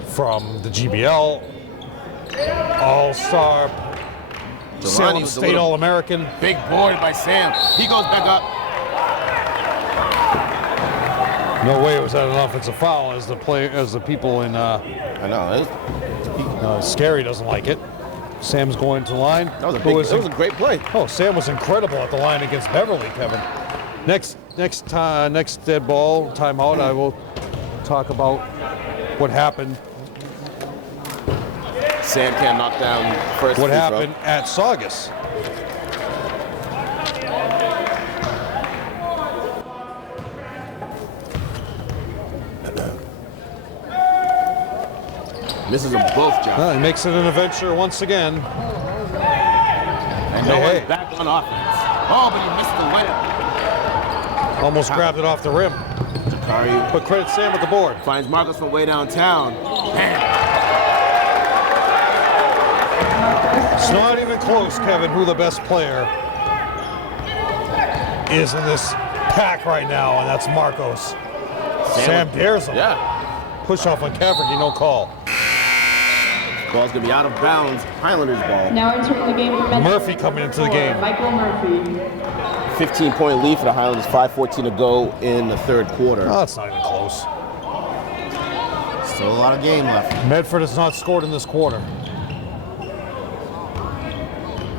from the GBL. All-star. Salem State All-American. Big board by Sam. He goes back up. No way it was at an offensive foul as the people in I know. Scary doesn't like it. Sam's going to the line. That was a great play. Oh, Sam was incredible at the line against Beverly, Kevin. Next dead ball timeout, I will talk about what happened. Sam can't knock down first. What happened at Saugus. Misses them both, John. Well, he makes it an adventure once again. And no one's back on offense. Oh, but he missed the layup. Almost grabbed it off the rim. Jakari. But credit Sam with the board. Finds Marcos from way downtown. Bam. It's not even close, Kevin, who the best player is in this pack right now, and that's Marcos. Sam dares him. Yeah. Push off on Cafferty, no call. Ball's gonna be out of bounds. Highlanders ball. Now entering the game for Medford. Murphy coming into the game. Michael Murphy. 15-point lead for the Highlanders. 5:14 to go in the third quarter. Oh, that's not even close. Still a lot of game left. Medford has not scored in this quarter.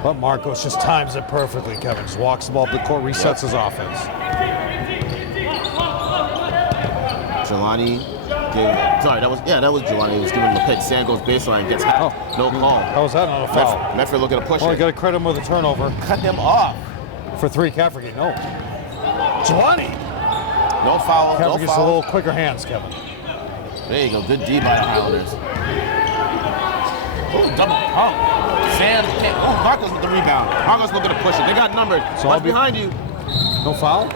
But Marcos just times it perfectly, Kevin. Just walks the ball up the court, resets his offense. Jelani that was Jelani. He was giving him a pick. Sam goes baseline, gets half. Oh. No call. How was that not a foul? Medford looking to push Oh, I it. got to credit him with a turnover. Cut him off. For 3, Cafferty, no. Jelani! No foul, Kevin no gets a foul. little quicker hands, Kevin. There you go, good D by the Highlanders. Ooh, double pump. Sam can't, oh, Marcos with the rebound. Marcos looking to push it. They got numbered. So What's behind you? No foul?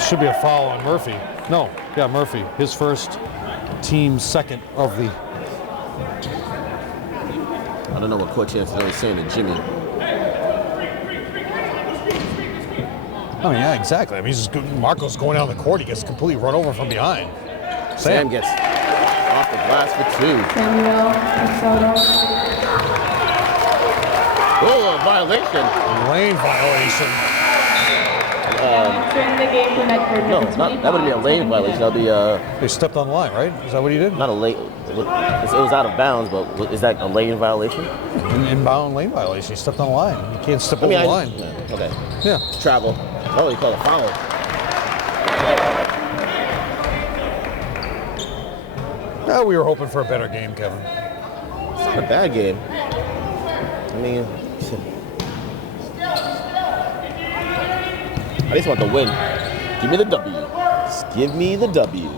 Should be a foul on Murphy. No, yeah, Murphy. His first, team second of the... I don't know what Coach Anthony is saying to Jimmy. Oh, yeah, exactly. I mean, he's just, Marco's going down the court. He gets completely run over from behind. Sam gets off the glass for 2. Samuel, Soto. Oh, a violation. Lane violation. Entering the game for Medford. No, number that would be a 25, lane violation. That would be They stepped on the line, right? Is that what he did? not a lane. It was out of bounds, but is that a lane violation? An inbound lane violation. He stepped on the line. You can't step over the line. Yeah, okay. Yeah. Travel. Oh, you call it a foul. Yeah, we were hoping for a better game, Kevin. It's not a bad game. I mean, I just want the win. Give me the W. Just give me the W.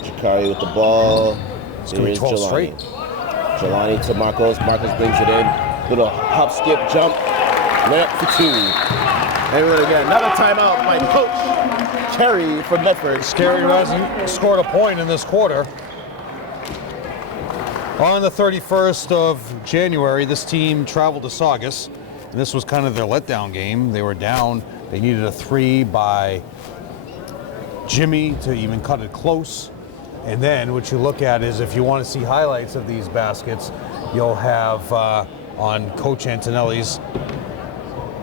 Jakari with the ball. It's going to be 12 straight. Jelani to Marcos. Marcos brings it in. Little hop, skip, jump. Layup for 2. And we're going to get another timeout by Coach Cherry from Medford. Scary hasn't scored a point in this quarter. On the 31st of January, this team traveled to Saugus. And this was kind of their letdown game. They were down. They needed a 3 by Jimmy to even cut it close. And then what you look at is if you want to see highlights of these baskets, you'll have on Coach Antonelli's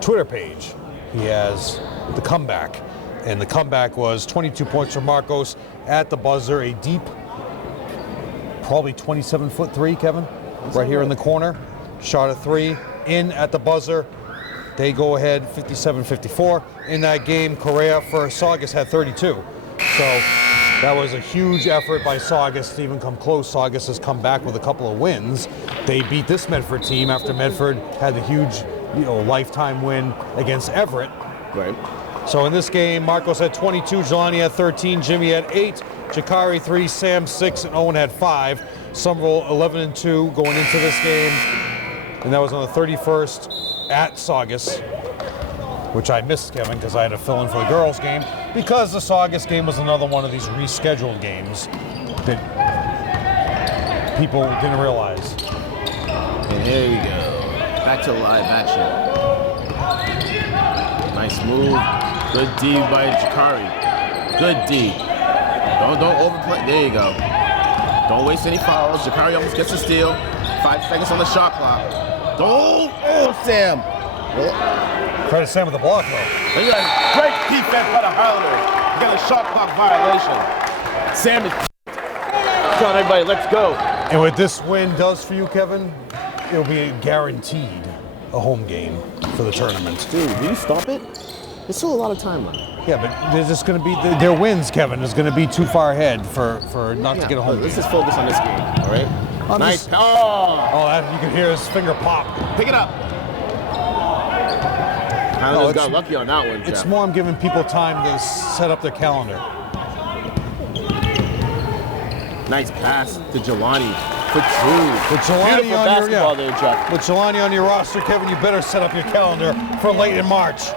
Twitter page, he has the comeback. And the comeback was 22 points from Marcos at the buzzer, a deep, probably 27-foot 3, Kevin, right here in the corner. Shot a 3 in at the buzzer. They go ahead 57-54. In that game, Correa for Saugus had 32. So that was a huge effort by Saugus to even come close. Saugus has come back with a couple of wins. They beat this Medford team after Medford had the huge, lifetime win against Everett. Right. So in this game, Marcos had 22, Jelani had 13, Jimmy had 8, Jakari 3, Sam 6, and Owen had 5. Somerville 11-2 going into this game. And that was on the 31st at Saugus, which I missed, Kevin, because I had to fill in for the girls' game, because the Saugus game was another one of these rescheduled games that people didn't realize. And here we go. Back to live action. Nice move. Good D by Jakari. Good D. Don't overplay. There you go. Don't waste any fouls. Jakari almost gets a steal. 5 seconds on the shot clock. Don't. Oh, Sam. Credit Sam with the block, though. Look at that. Great defense by the Highlanders. You got a shot clock violation. Sam is telling everybody, let's go. And what this win does for you, Kevin, it'll be guaranteed a home game for the tournament. Dude, will you stop it? There's still a lot of time left. Yeah, but there's just going to be their wins, Kevin, is going to be too far ahead for not to get a home game. Let's just focus on this game, all right? Nice. Oh, that, you can hear his finger pop. Pick it up. Highlanders got lucky on that one, Jeff. It's more I'm giving people time to set up their calendar. Nice pass to Jelani for 2. With Jelani Beautiful on basketball there, Jeff. With Jelani on your roster, Kevin, you better set up your calendar for late in March.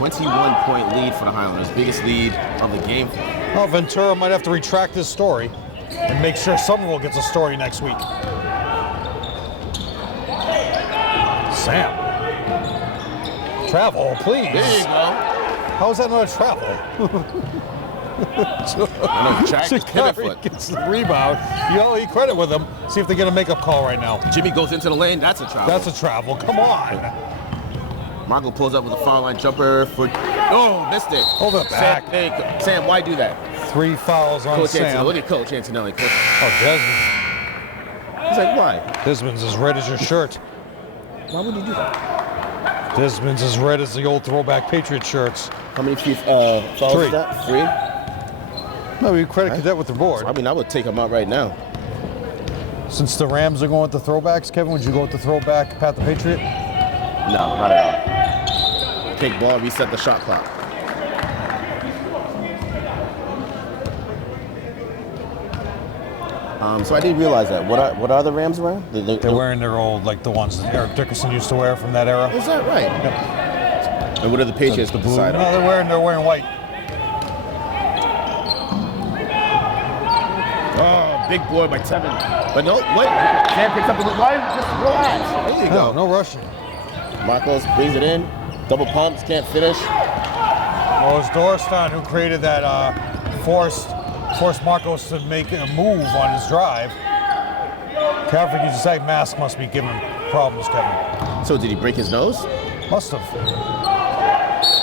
21-point lead for the Highlanders, biggest lead of the game. Well, Ventura might have to retract his story and make sure Somerville gets a story next week. Sam. Travel, please. There you go. How is that not a travel? Jakari gets the rebound. You owe you credit with him. See if they get a makeup call right now. Jimmy goes into the lane. That's a travel. That's a travel. Come on. Marco pulls up with a foul line jumper for. Oh, missed it. Hold it back. Sam, why do that? 3 fouls on Coach Sam. Antonelli. Look at Coach Antonelli. Oh, Desmond. He's like, why? Desmond's as red as your shirt. Why would you do that? Desmond's as red as the old throwback Patriot shirts. How many fouls 3. is that? 3? No, we credit Cadet with the board. I mean, I would take him out right now. Since the Rams are going with the throwbacks, Kevin, would you go with the throwback Pat the Patriot? No, not at all. Take ball, reset the shot clock. So I didn't realize that. What are the Rams wearing? They're wearing their old, like the ones that Eric Dickerson used to wear from that era. Is that right? Yep. And what are the Patriots? The blue. Side No, they're wearing white. Oh, big boy by Tevin. But no, wait. Sam picks up the line. Just relax. There you go. No rushing. Marcos brings it in. Double pumps, can't finish. Well, it was Dorstan who created that forced Marcos to make a move on his drive. Kevin, you say Mask must be giving him problems, Kevin. So did he break his nose? Must have.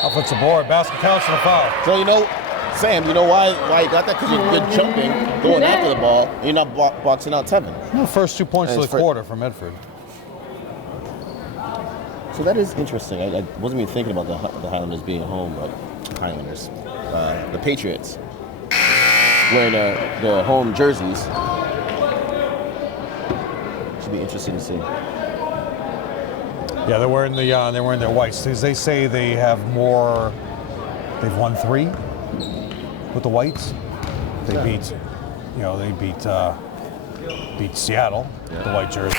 Offensive board, basket counts and a foul. So you know, Sam, you know why he got that? Because you're good jumping, going after the ball, and you're not boxing out Tevin. No, first 2 points of the quarter for Medford. So that is interesting. I wasn't even thinking about the Highlanders being home, but Highlanders. The Patriots wearing the home jerseys. Should be interesting to see. Yeah, they're wearing their whites. They say they have more. They've won 3 with the whites. They beat Seattle with the white jersey.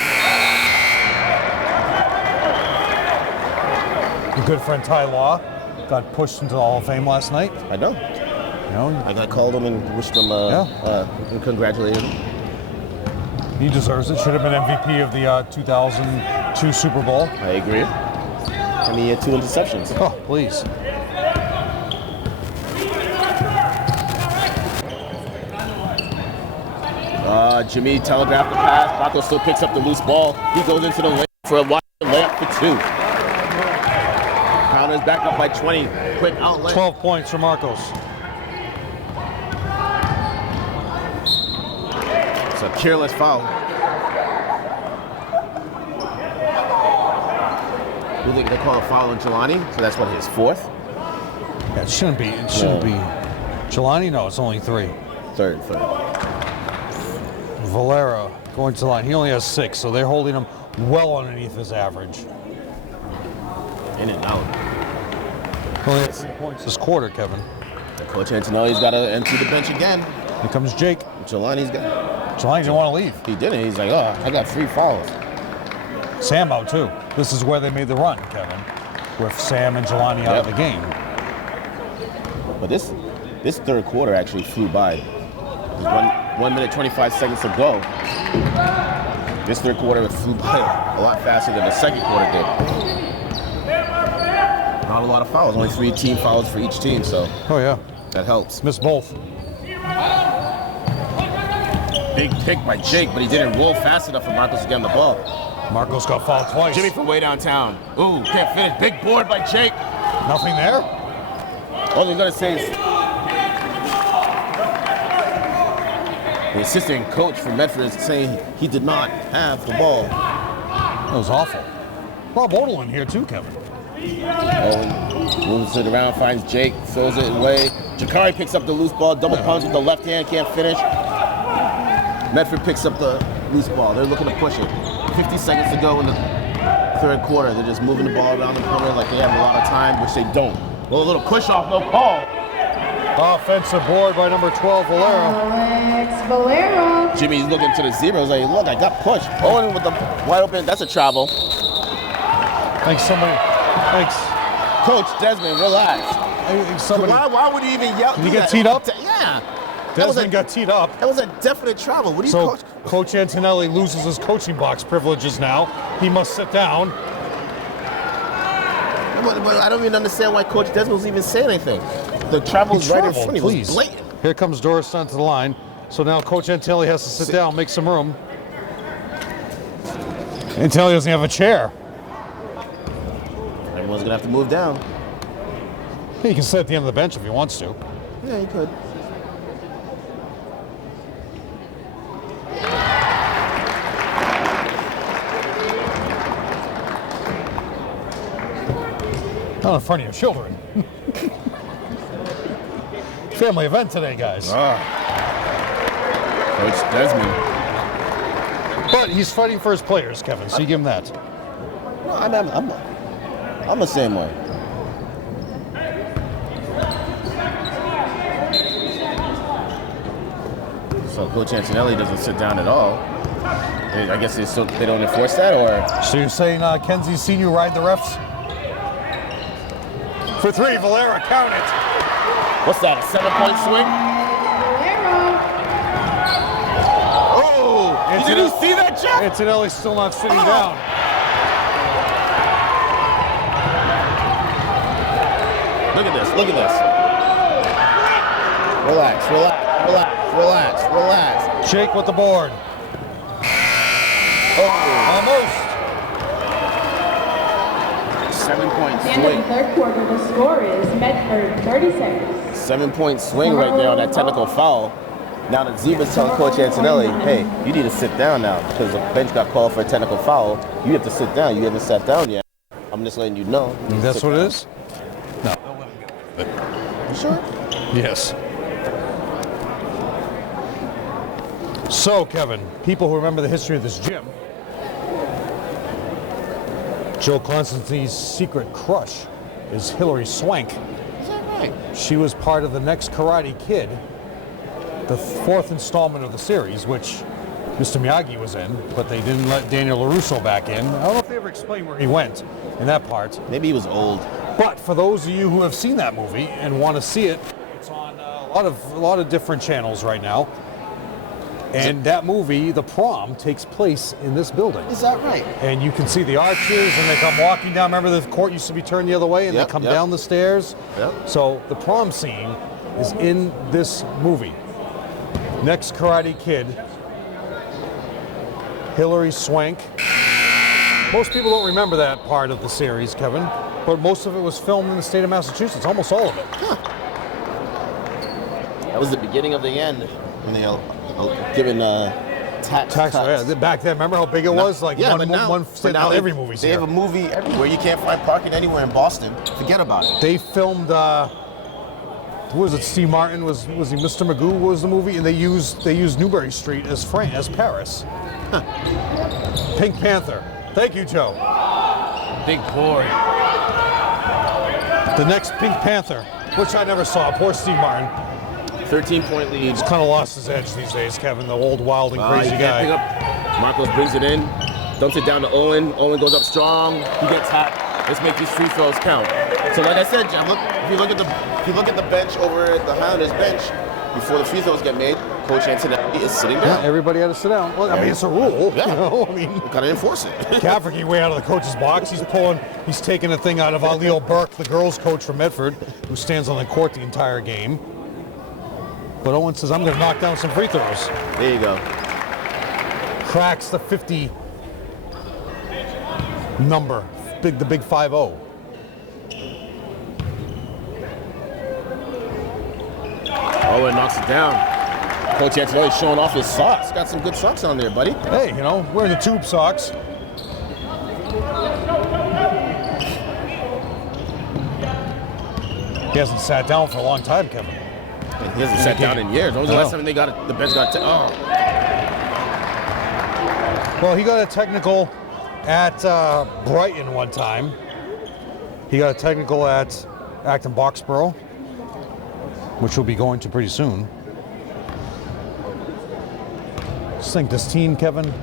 Your good friend Ty Law got pushed into the Hall of Fame last night. I know. You know, I called him and wished him and congratulated him. He deserves it. Should have been MVP of the 2002 Super Bowl. I agree. And he had 2 interceptions. Oh, please. Jimmy telegraphed the pass. Baco still picks up the loose ball. He goes into the lane for a wide layup for 2. Highlanders back up by 20. Quick outlet. 12 points for Marcos. It's a careless foul. Who think they call a foul on Jelani? So that's what, his 4th? Yeah, it shouldn't be. It shouldn't be. Jelani? No, it's only 3. Third. Valera going to the line. He only has 6, so they're holding him well underneath his average. In and out. Only has 3 points this quarter, Kevin. Coach Antonelli's got to empty the bench again. Here comes Jake. Jelani didn't want to leave. He didn't. He's like, oh, I got 3 fouls. Sam out too. This is where they made the run, Kevin, with Sam and Jelani out of the game. But this third quarter actually flew by. There's 1 minute 25 seconds to go. This third quarter flew by a lot faster than the second quarter did. Not a lot of fouls. Only 3 team fouls for each team, so that helps. Missed both. Big pick by Jake, but he didn't roll fast enough for Marcos to get on the ball. Marcos got fouled twice. Jimmy from way downtown. Ooh, can't finish. Big board by Jake. Nothing there? All they're going to say is the assistant coach for Medford is saying he did not have the ball. That was awful. Rob Odell here too, Kevin. Owen moves it around, finds Jake, throws it away. Jakari picks up the loose ball, double punch with the left hand, can't finish. Medford picks up the loose ball. They're looking to push it. 50 seconds to go in the third quarter. They're just moving the ball around the corner like they have a lot of time, which they don't. Well, a little push off, no call. Offensive board by number 12, Valero. Alex Valero. Jimmy's looking to the zero. He's like, look, I got pushed. Owen with the wide open. That's a travel. Thanks. Coach Desmond, relax. Somebody. Why would he even yell? Did he get teed up? Yeah. Desmond got teed up. That was a definite travel. What do you coach? Coach Antonelli loses his coaching box privileges now. He must sit down. But I don't even understand why Coach Desmond was even saying anything. The travel's right in front of him. It was blatant. Here comes Doris onto the line. So now Coach Antonelli has to sit down, make some room. Antonelli doesn't have a chair. Everyone's going to have to move down. He can sit at the end of the bench if he wants to. Yeah, he could. Not in front of your children. Family event today, guys. Coach Desmond. But he's fighting for his players, Kevin, so you give him that. Well, I'm the same way. So Coach Antonelli doesn't sit down at all. I guess they don't enforce that, or? So you're saying Kenzie's seen you ride the refs? For 3, Valera, count it. What's that, a 7-point swing? Oh, did you see that, Jeff? Antonelli's still not sitting down. Look at this, look at this. Relax, relax, relax, relax, relax. Jake with the board. Almost. 7-point At the end of swing. the third quarter, the score is Medford 36. 7-point swing right there on that technical foul. Now the Zebra's telling Coach Antonelli, hey, you need to sit down now because the bench got called for a technical foul. You have to sit down. You haven't sat down yet. I'm just letting you know. That's what it is? No. Don't let him get it. You sure? Yes. So, Kevin, people who remember the history of this gym, Joe Constantine's secret crush is Hillary Swank. Is that right? She was part of the Next Karate Kid, the 4th installment of the series, which Mr. Miyagi was in, but they didn't let Daniel LaRusso back in. I don't know if they ever explained where he went in that part. Maybe he was old. But for those of you who have seen that movie and want to see it, it's on a lot of different channels right now. And that movie, The Prom, takes place in this building. Is that right? And you can see the arches, and they come walking down. Remember, the court used to be turned the other way, and they come down the stairs. Yep. So the prom scene is in this movie. Next Karate Kid, Hillary Swank. Most people don't remember that part of the series, Kevin, but most of it was filmed in the state of Massachusetts, almost all of it. Huh. That was the beginning of the end when they given tax cuts. Yeah, back then, remember how big it was? Like yeah, one but now every movie's they here. have a movie everywhere. You can't find parking anywhere in Boston. Forget about it. They filmed, who was it? Steve Martin was he Mr. Magoo was the movie, and they used Newbury Street as Paris. Huh. Pink Panther. Thank you, Joe. Big boy. The next Pink Panther, which I never saw. Poor Steve Martin. 13-point lead. He's kind of lost his edge these days, Kevin, the old wild and crazy guy. Pick up. Marcos brings it in, dumps it down to Owen. Owen goes up strong. He gets hot. Let's make these free throws count. So like I said, Jeff, if you look at the bench over at the Highlanders bench, before the free throws get made, Coach Antonelli is sitting down. Yeah, everybody had to sit down. Well, I mean, it's a rule. Yeah. You know, I mean, we gotta enforce it. Cafferty way out of the coach's box. He's taking a thing out of Aleo Burke, the girls' coach from Medford, who stands on the court the entire game. But Owen says, I'm going to knock down some free throws. There you go. Cracks the 50 number, the big 5-0. Owen knocks it down. Coach Antonelli showing off his socks. Got some good socks on there, buddy. Hey, you know, wearing the tube socks. He hasn't sat down for a long time, Kevin. He hasn't sat down in years. When was the last time the bench got Well, he got a technical at Brighton one time. He got a technical at Acton Boxborough, which we'll be going to pretty soon. Just think this team, Kevin,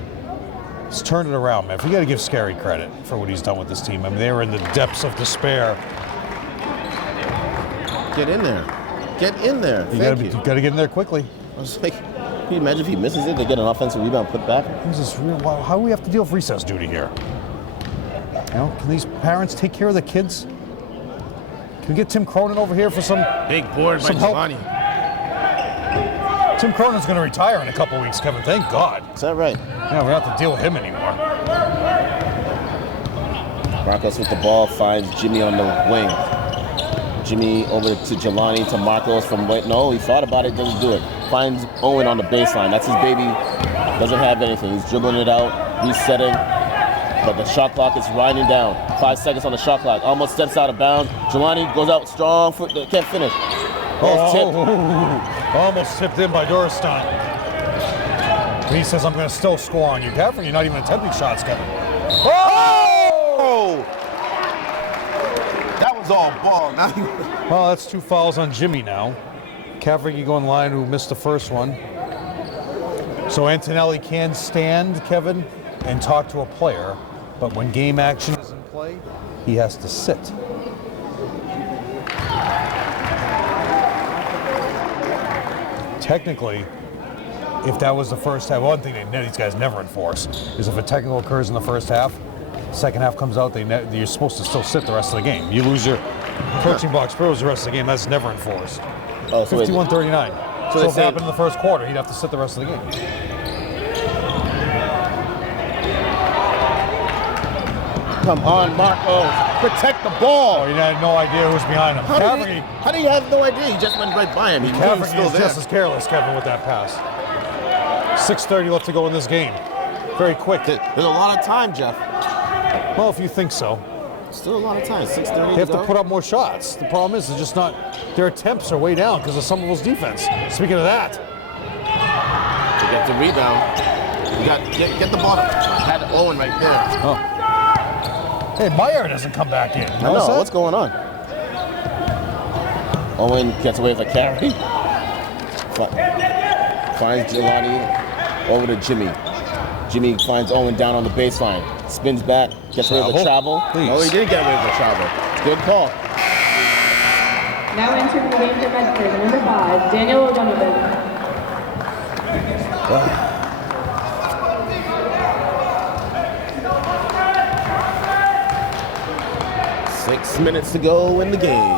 he's turned it around, man. We got to give Scary credit for what he's done with this team. I mean, they were in the depths of despair. Get in there. Get in there. You got to get in there quickly. I was like, can you imagine if he misses it? They get an offensive rebound put back. How do we have to deal with recess duty here? You know, can these parents take care of the kids? Can we get Tim Cronin over here for some big board by Giovanni? Tim Cronin's going to retire in a couple weeks, Kevin. Thank God. Is that right? Yeah, we don't have to deal with him anymore. Marcos with the ball finds Jimmy on the wing. Jimmy over to Jelani, to Marcos from wait. No, he thought about it, doesn't do it. Finds Owen on the baseline. That's his baby. Doesn't have anything. He's dribbling it out, resetting. But the shot clock is winding down. 5 seconds on the shot clock. Almost steps out of bounds. Jelani goes out strong foot. Can't finish. Almost tipped in by Doristan. He says, I'm going to still score on you. Kevin, you're not even attempting shots, Kevin. Oh! was all ball. Now Well, that's 2 fouls on Jimmy now. Cavricky going line, who missed the first one. So Antonelli can stand, Kevin, and talk to a player, but when game action is in play, he has to sit. Technically, if that was the first half, one thing these guys never enforce is if a technical occurs in the first half, second half comes out, you're supposed to still sit the rest of the game. You lose your coaching box pros the rest of the game. That's never enforced. Oh, so 51-39. So if it happened in the first quarter, he'd have to sit the rest of the game. Come on, Marco. Protect the ball. Oh, he had no idea who was behind him. How did he have no idea? He just went right by him. He was still is there. just as careless, Kevin, with that pass. 6:30 left to go in this game. Very quick. There's a lot of time, Jeff. Well, if you think so. Still a lot of time. 6:30. They have to put up more shots. The problem is, it's just not. Their attempts are way down because of Somerville's defense. Speaking of that, To get the rebound. You got get the ball. Had Owen right there. oh. Hey, Meyer doesn't come back in. I know. What's going on? Owen gets away with a carry. Finds Jelani over to Jimmy. Jimmy finds Owen down on the baseline. Spins back. Gets away with the travel. Please. No, he didn't get away with the travel. Good call. Now entering the game for Medford, number 5, Daniel O'Donovan. 6 minutes to go in the game.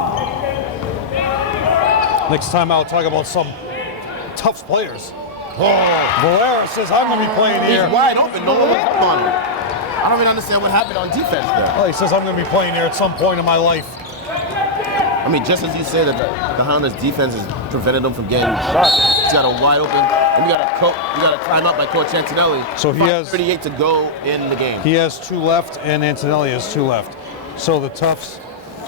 Next time I'll talk about some Tufts players. Oh, Valera says I'm going to be playing here. He's wide open. No one would come on him. I don't even understand what happened on defense there. Well, he says I'm going to be playing here at some point in my life. I mean, just as you say that the Highlanders defense has prevented them from getting shot. He's got a wide open, and we got a timeout by Coach Antonelli. So he has 38 to go in the game. He has 2 left, and Antonelli has 2 left. So the Tufts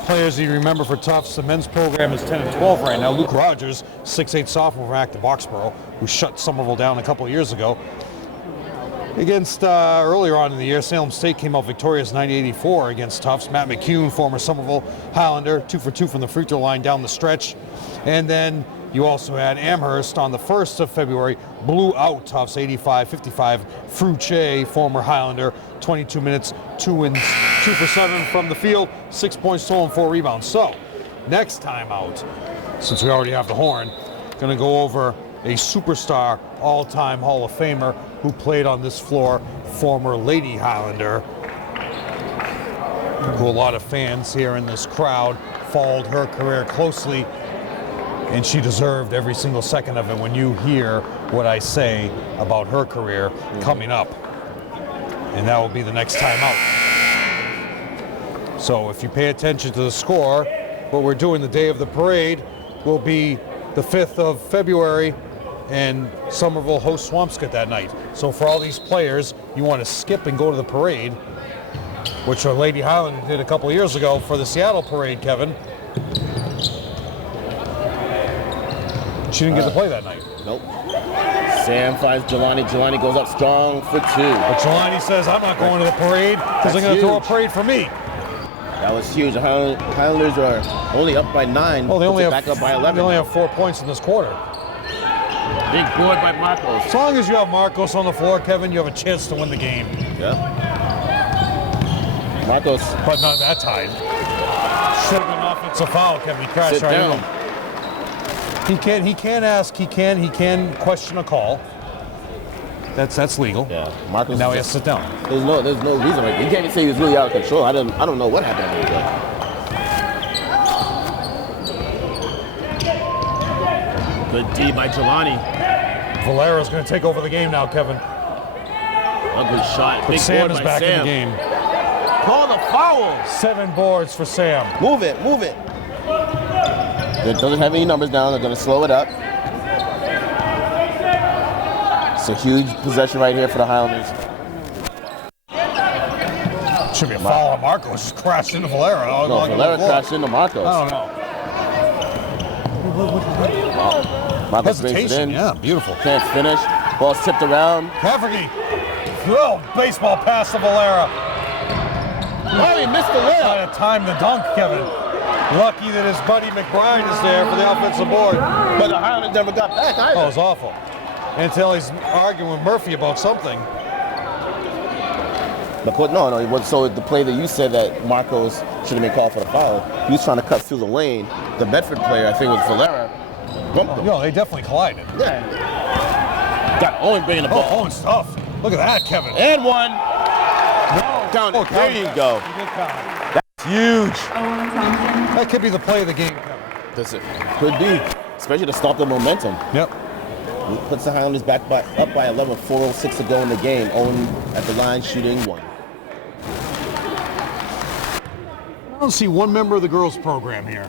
players you remember for Tufts, the men's program is 10 and 12 right now. Luke Rogers, 6'8" sophomore from Acton Boxborough, who shut Somerville down a couple of years ago. Against earlier on in the year, Salem State came out victorious 90-84 against Tufts. Matt McCune, former Somerville Highlander, 2 for 2 from the free throw line down the stretch. And then you also had Amherst on the 1st of February, blew out Tufts 85-55. Fruche, former Highlander, 22 minutes, 2 for 7 from the field, 6 points total and 4 rebounds. So, next time out, since we already have the horn, going to go over a superstar, all-time Hall of Famer who played on this floor, former Lady Highlander, who a lot of fans here in this crowd followed her career closely, and she deserved every single second of it when you hear what I say about her career coming up. And that will be the next time out. So if you pay attention to the score, what we're doing the day of the parade will be the 5th of February, and Somerville hosts Swampscott that night. So for all these players, you want to skip and go to the parade, which our Lady Highlander did a couple of years ago for the Seattle parade, Kevin. She didn't get to play that night. Nope. Sam finds Jelani. Jelani goes up strong for 2. But Jelani says, I'm not going to the parade because they're going to throw a parade for me. That was huge. The Highlanders are only up by 9. Well, they only have back up by 11. They only have 4 points in this quarter. Big board by Marcos. As long as you have Marcos on the floor, Kevin, you have a chance to win the game. Yeah. Marcos. But not that time. Should have been an offensive foul, Kevin. He crashed Sit right down. in him. He can question a call. That's legal. Yeah. Marcos. Now he has to sit down. There's no reason. Like, you can't even say he was really out of control. I don't know what happened over there. Good D by Jelani. Valera's going to take over the game now, Kevin. Ugly shot. But Big Sam board is by back Sam. in the game. Call the foul. 7 boards for Sam. Move it. It doesn't have any numbers down. They're going to slow it up. It's a huge possession right here for the Highlanders. Should be a foul on Marcos. Just crashed into Valera. No, Valera crashed into Marcos. I don't know. Marcos brings it Hesitation, in. yeah, beautiful. Can't finish. Ball's tipped around. Cafferty. Oh, baseball pass to Valera. Oh, he missed the layup. Trying to time the dunk, Kevin. Lucky that his buddy McBride is there for the offensive board. But the Highlanders never got back either. Oh, it was awful. Until he's arguing with Murphy about something. No, it was, so the play that you said that Marcos should have been called for the foul, he was trying to cut through the lane. The Medford player, I think it was Valera, bumped him. No, they definitely collided. Yeah. Got Owen bringing the ball. Oh, Owen's tough. Look at that, Kevin. And one. No. Count it. Oh, there you go. He did count it. That's huge. Owen Thompson. That could be the play of the game, Kevin. That's it. Could be. Especially to stop the momentum. Yep. He puts the Highlanders up by 11, 4:06 to go in the game. Owen at the line shooting one. I don't see one member of the girls program here.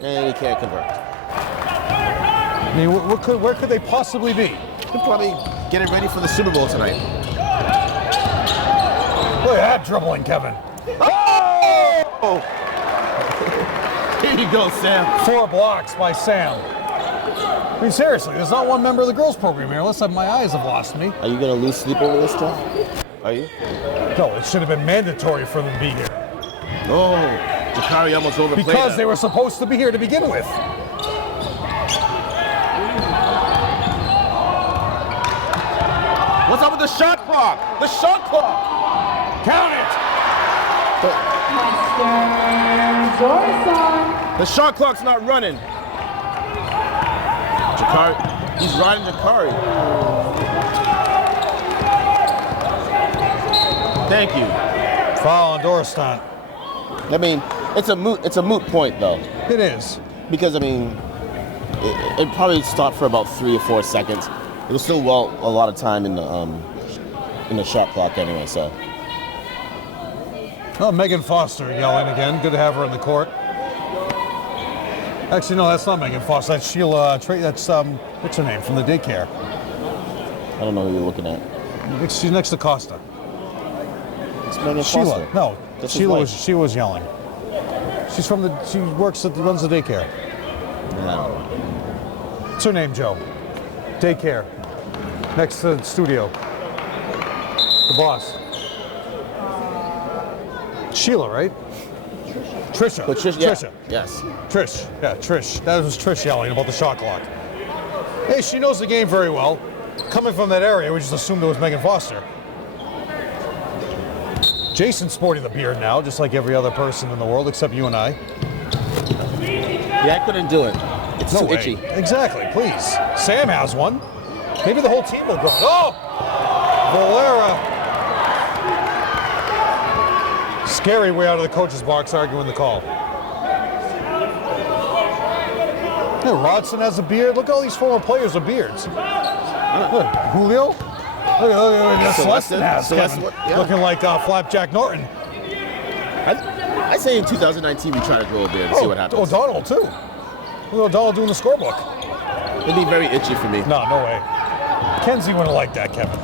And he can't convert. I mean, where could they possibly be? He'll probably get it ready for the Super Bowl tonight. Look at that dribbling, Kevin. Oh! Here you go, Sam. 4 blocks by Sam. I mean, seriously, there's not one member of the girls program here, unless my eyes have lost me. Are you going to lose sleep over this, John? Are you? No, it should have been mandatory for them to be here. Oh, Jakari almost overplayed Because that. they were supposed to be here to begin with. What's up with the shot clock? The shot clock! Count it! Mr. Zorson. The shot clock's not running. Jakari, he's riding Jakari. Thank you. Foul on Doristan. I mean, it's a moot point though. It is. Because I mean, it probably stopped for about 3 or 4 seconds. It was still a lot of time in the shot clock anyway. So. Oh, Megan Foster yelling again. Good to have her in the court. Actually, no, that's not Megan Foster. That's Sheila. That's what's her name from the daycare? I don't know who you're looking at. She's next to Costa. It's Megan Sheila. Foster. No, That's Sheila his was. She was yelling. She's from the. She runs the daycare. No. What's her name, Joe? Daycare. Next to the studio. The boss. Sheila, right? Trisha. But Trish, yeah. Trisha. Yes. Trish. Yeah, Trish. That was Trish yelling about the shot clock. Hey, she knows the game very well. Coming from that area, we just assumed it was Megan Foster. Jason's sporting the beard now, just like every other person in the world, except you and I. Yeah, I couldn't do it. It's No too way. itchy. Exactly, please. Sam has one. Maybe the whole team will grow. Oh! Valera. Scary way out of the coach's box arguing the call. Yeah, Rodson has a beard. Look at all these former players with beards. Look, Julio. Look at Celestin has Kevin, yeah. looking like Flapjack Norton. I say in 2019 we try to grow a beard and see what happens. O'Donnell too. Look at O'Donnell doing the scorebook. It'd be very itchy for me. No way. Kenzie wouldn't like that, Kevin.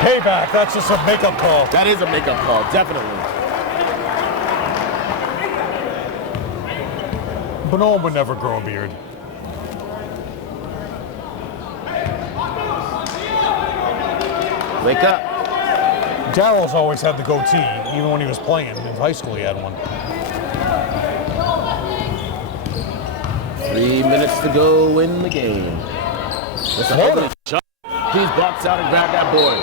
Payback, that's just a makeup call. That is a makeup call, definitely. But no one would never grow a beard. Wake up. Darryl's always had the goatee, even when he was playing. In high school, he had one. 3 minutes to go in the game. That's an ugly shot. Please box out and grab that board.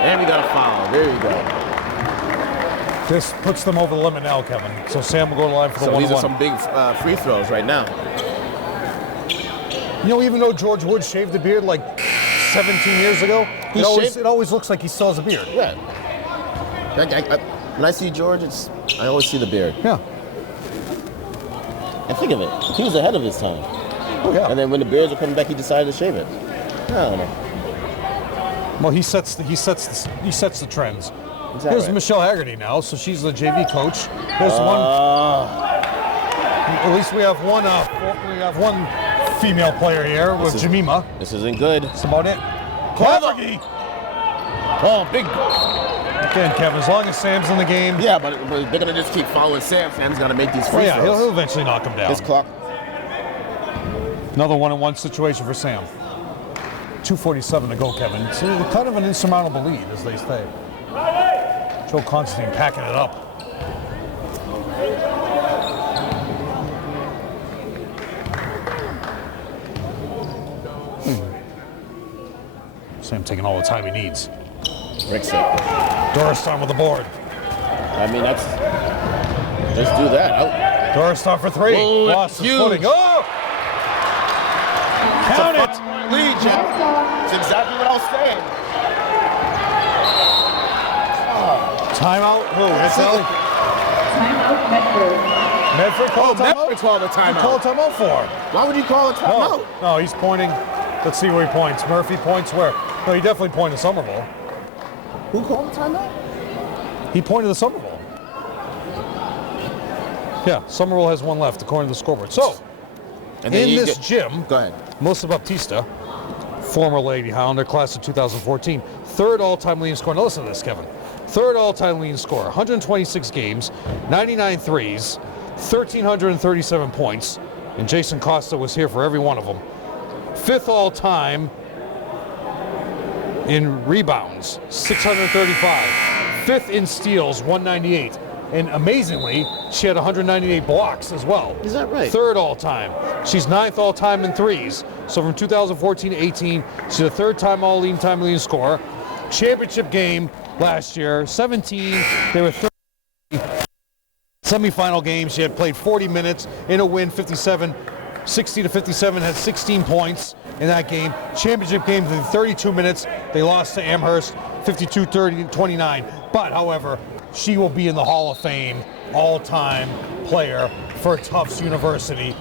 And we got a foul. There you go. This puts them over the limit now, Kevin. So Sam will go to the line for the So 1-1. these are some big free throws right now. You know, even though George Wood shaved the beard like 17 years ago, it always looks like he still has a beard. Yeah. When I see George, I always see the beard. Yeah. And think of it, he was ahead of his time. Oh, yeah. And then when the beards were coming back, he decided to shave it. I don't know. Well, he sets the trends. Here's right? Michelle Haggerty now, so she's the JV coach. There's one. At least we have one. We have one female player here with Jemima. This isn't good. That's about it. Clavergy. Oh, big. Again, Kevin, as long as Sam's in the game. Yeah, but they're gonna just keep following Sam. Sam's gotta make these free Oh, yeah, throws. he'll eventually knock him down. This clock. Another 1-on-1 situation for Sam. 2:47 to go, Kevin. It's kind of an insurmountable lead, as they say. Joe Constantine packing it up. Sam taking all the time he needs. Rick's it. Doristan with the board. I mean, that's... Just do that. Doristan for 3. Whoa, Lost his huge. footing. Oh! Count it! Lead, Jeff. That's exactly what I was saying. Timeout. Who? SL? Timeout Medford. Medford called a timeout? Medford called a What did you call a timeout. timeout for? Why would you call a timeout? No, he's pointing. Let's see where he points. Murphy points where? No, he definitely pointed to Somerville. Who called a timeout? He pointed to Somerville. Yeah, Somerville has 1 left according to the scoreboard. So, And then in you this gym, Go ahead. Melissa Baptista, former Lady Highlander, class of 2014, 3rd all-time leading scorer. Now listen to this, Kevin. 3rd all-time leading scorer, 126 games, 99 threes, 1,337 points, and Jason Costa was here for every one of them. 5th all-time in rebounds, 635. 5th in steals, 198. And amazingly, she had 198 blocks as well. Is that right? 3rd all-time. She's 9th all-time in threes. So from 2014 to 18, she's a 3rd time all-time leading scorer. Championship game last year, 17. They were 30. Semifinal game, she had played 40 minutes in a win, 57, 60 to 57, had 16 points in that game. Championship game, 32 minutes. They lost to Amherst, 52-29. But, however, she will be in the Hall of Fame all-time player for Tufts University.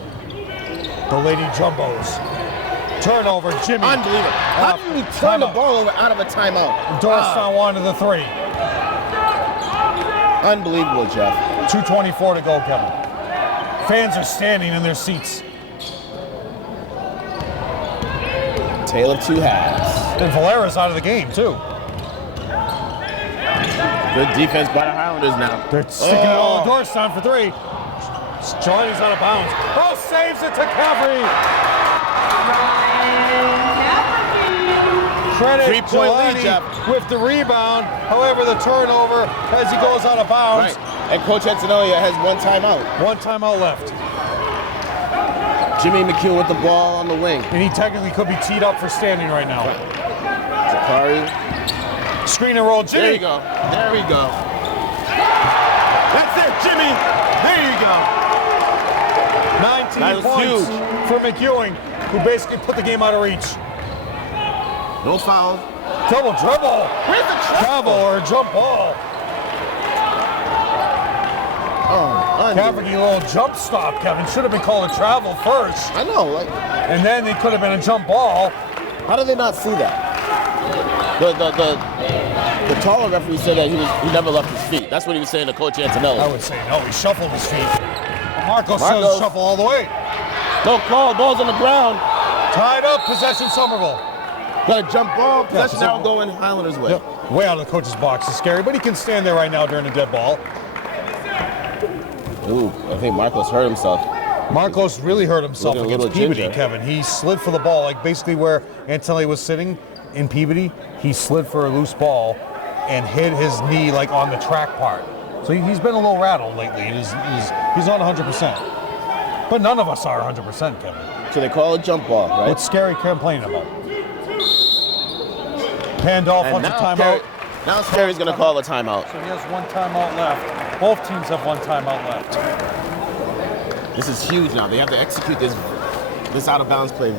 The Lady Jumbos. Turnover, Jimmy. Unbelievable. How do you turn the ball over out of a timeout? Doristan wanted the 3. Unbelievable, Jeff. 2:24 to go, Kevin. Fans are standing in their seats. Tale of 2 halves. And Valera's out of the game, too. Good defense by the Highlanders now. They're sticking it all. Doristan for 3. Jelani's out of bounds. Oh, saves it to Caffrey. Credit 3-point lead, Jelani Jeff. with the rebound. However, the turnover as he goes out of bounds. Right. And Coach Antonelia has 1 timeout. 1 timeout left. Jimmy McHugh with the ball on the wing. And he technically could be teed up for standing right now. Zakari. Screen and roll, Jimmy. There you go. There we go. That's it, Jimmy. There you go. 19 That was points huge. for McEwing, who basically put the game out of reach. No fouls. Double dribble. Where's the Travel or jump ball. Oh, Caffrey, a little jump stop, Kevin. Should have been called a travel first. I know. Like, And then it could have been a jump ball. how did they not see that? The taller referee said that he never left his feet. That's what he was saying to Coach Antonelli. I would say no, he shuffled his feet. Marcos Marcos. says shuffle all the way. No call. Ball's on the ground. Tied up, possession Somerville. Got a jump ball. Possession so- now going Highlanders' way. Yep. Way out of the coach's box is scary, but he can stand there right now during a dead ball. Ooh, I think Marcos hurt himself. Marcos really hurt himself Looking a against little Peabody, ginger. Kevin. He slid for the ball, like basically where Antonelli was sitting in Peabody. He slid for a loose ball and hit his knee like on the track part. So he's been a little rattled lately. He's not 100%. But none of us are 100%, Kevin. So they call it jump ball, right? What's Scary complaining about? Pandolph And wants a now timeout. Now Scary's going to call a timeout. So he has 1 timeout left. Both teams have 1 timeout left. This is huge now. They have to execute this out of bounds play.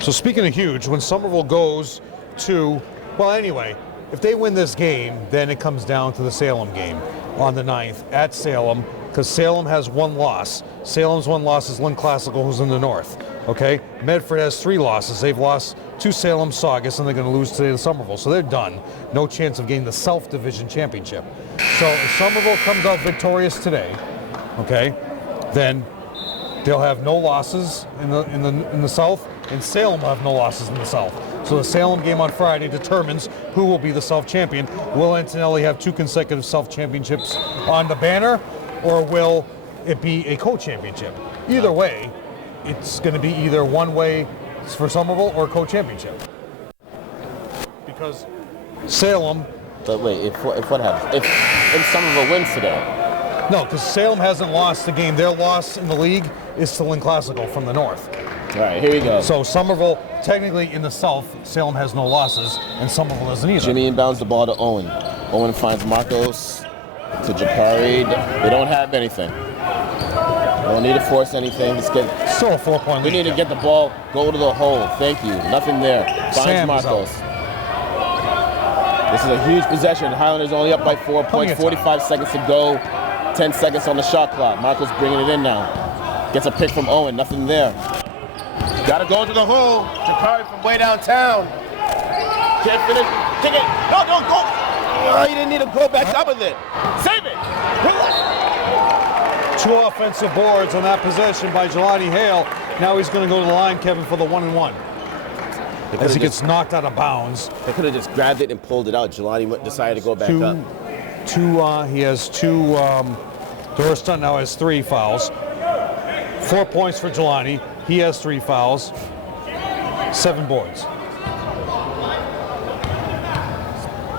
So speaking of huge, when Somerville goes to, well, anyway, if they win this game, then it comes down to the Salem game on the 9th at Salem, because Salem has 1 loss. Salem's 1 loss is Lynn Classical, who's in the north. Okay, Medford has 3 losses. They've lost to Salem, Saugus, and they're going to lose today to Somerville. So they're done. No chance of getting the South Division Championship. So if Somerville comes out victorious today, okay, then they'll have no losses in the South, and Salem will have no losses in the South. So the Salem game on Friday determines who will be the South champion. Will Antonelli have 2 consecutive South championships on the banner, or will it be a co-championship? Either way, it's going to be either one way for Somerville or co-championship. Because Salem... But wait, if what happens? If Somerville wins today? No, because Salem hasn't lost the game. Their loss in the league is to Lynn Classical from the north. All right, here you go. So Somerville, technically in the South, Salem has no losses, and Somerville doesn't either. Jimmy inbounds the ball to Owen. Owen finds Marcos to Jakari. They don't have anything. They don't need to force anything. Just get, Still a 4-point lead. we need to get the ball, go to the hole. Thank you. Nothing there. Finds Sam's Marcos. This is a huge possession. Highlanders only up by 4 points. 45 seconds to go. 10 seconds on the shot clock. Marcos bringing it in now. Gets a pick from Owen. Nothing there. Gotta go to the hole. Jakari from way downtown. Can't finish. Kick it. No, don't go. Oh, you didn't need to go back up with it. Save it. 2 offensive boards on that possession by Jelani Hale. Now he's going to go to the line, Kevin, for the 1-and-1. As he gets knocked out of bounds. They could have just grabbed it and pulled it out. Jelani decided to go back up. He has 2. Dorston now has 3 fouls. 4 points for Jelani. He has 3 fouls. 7 boards.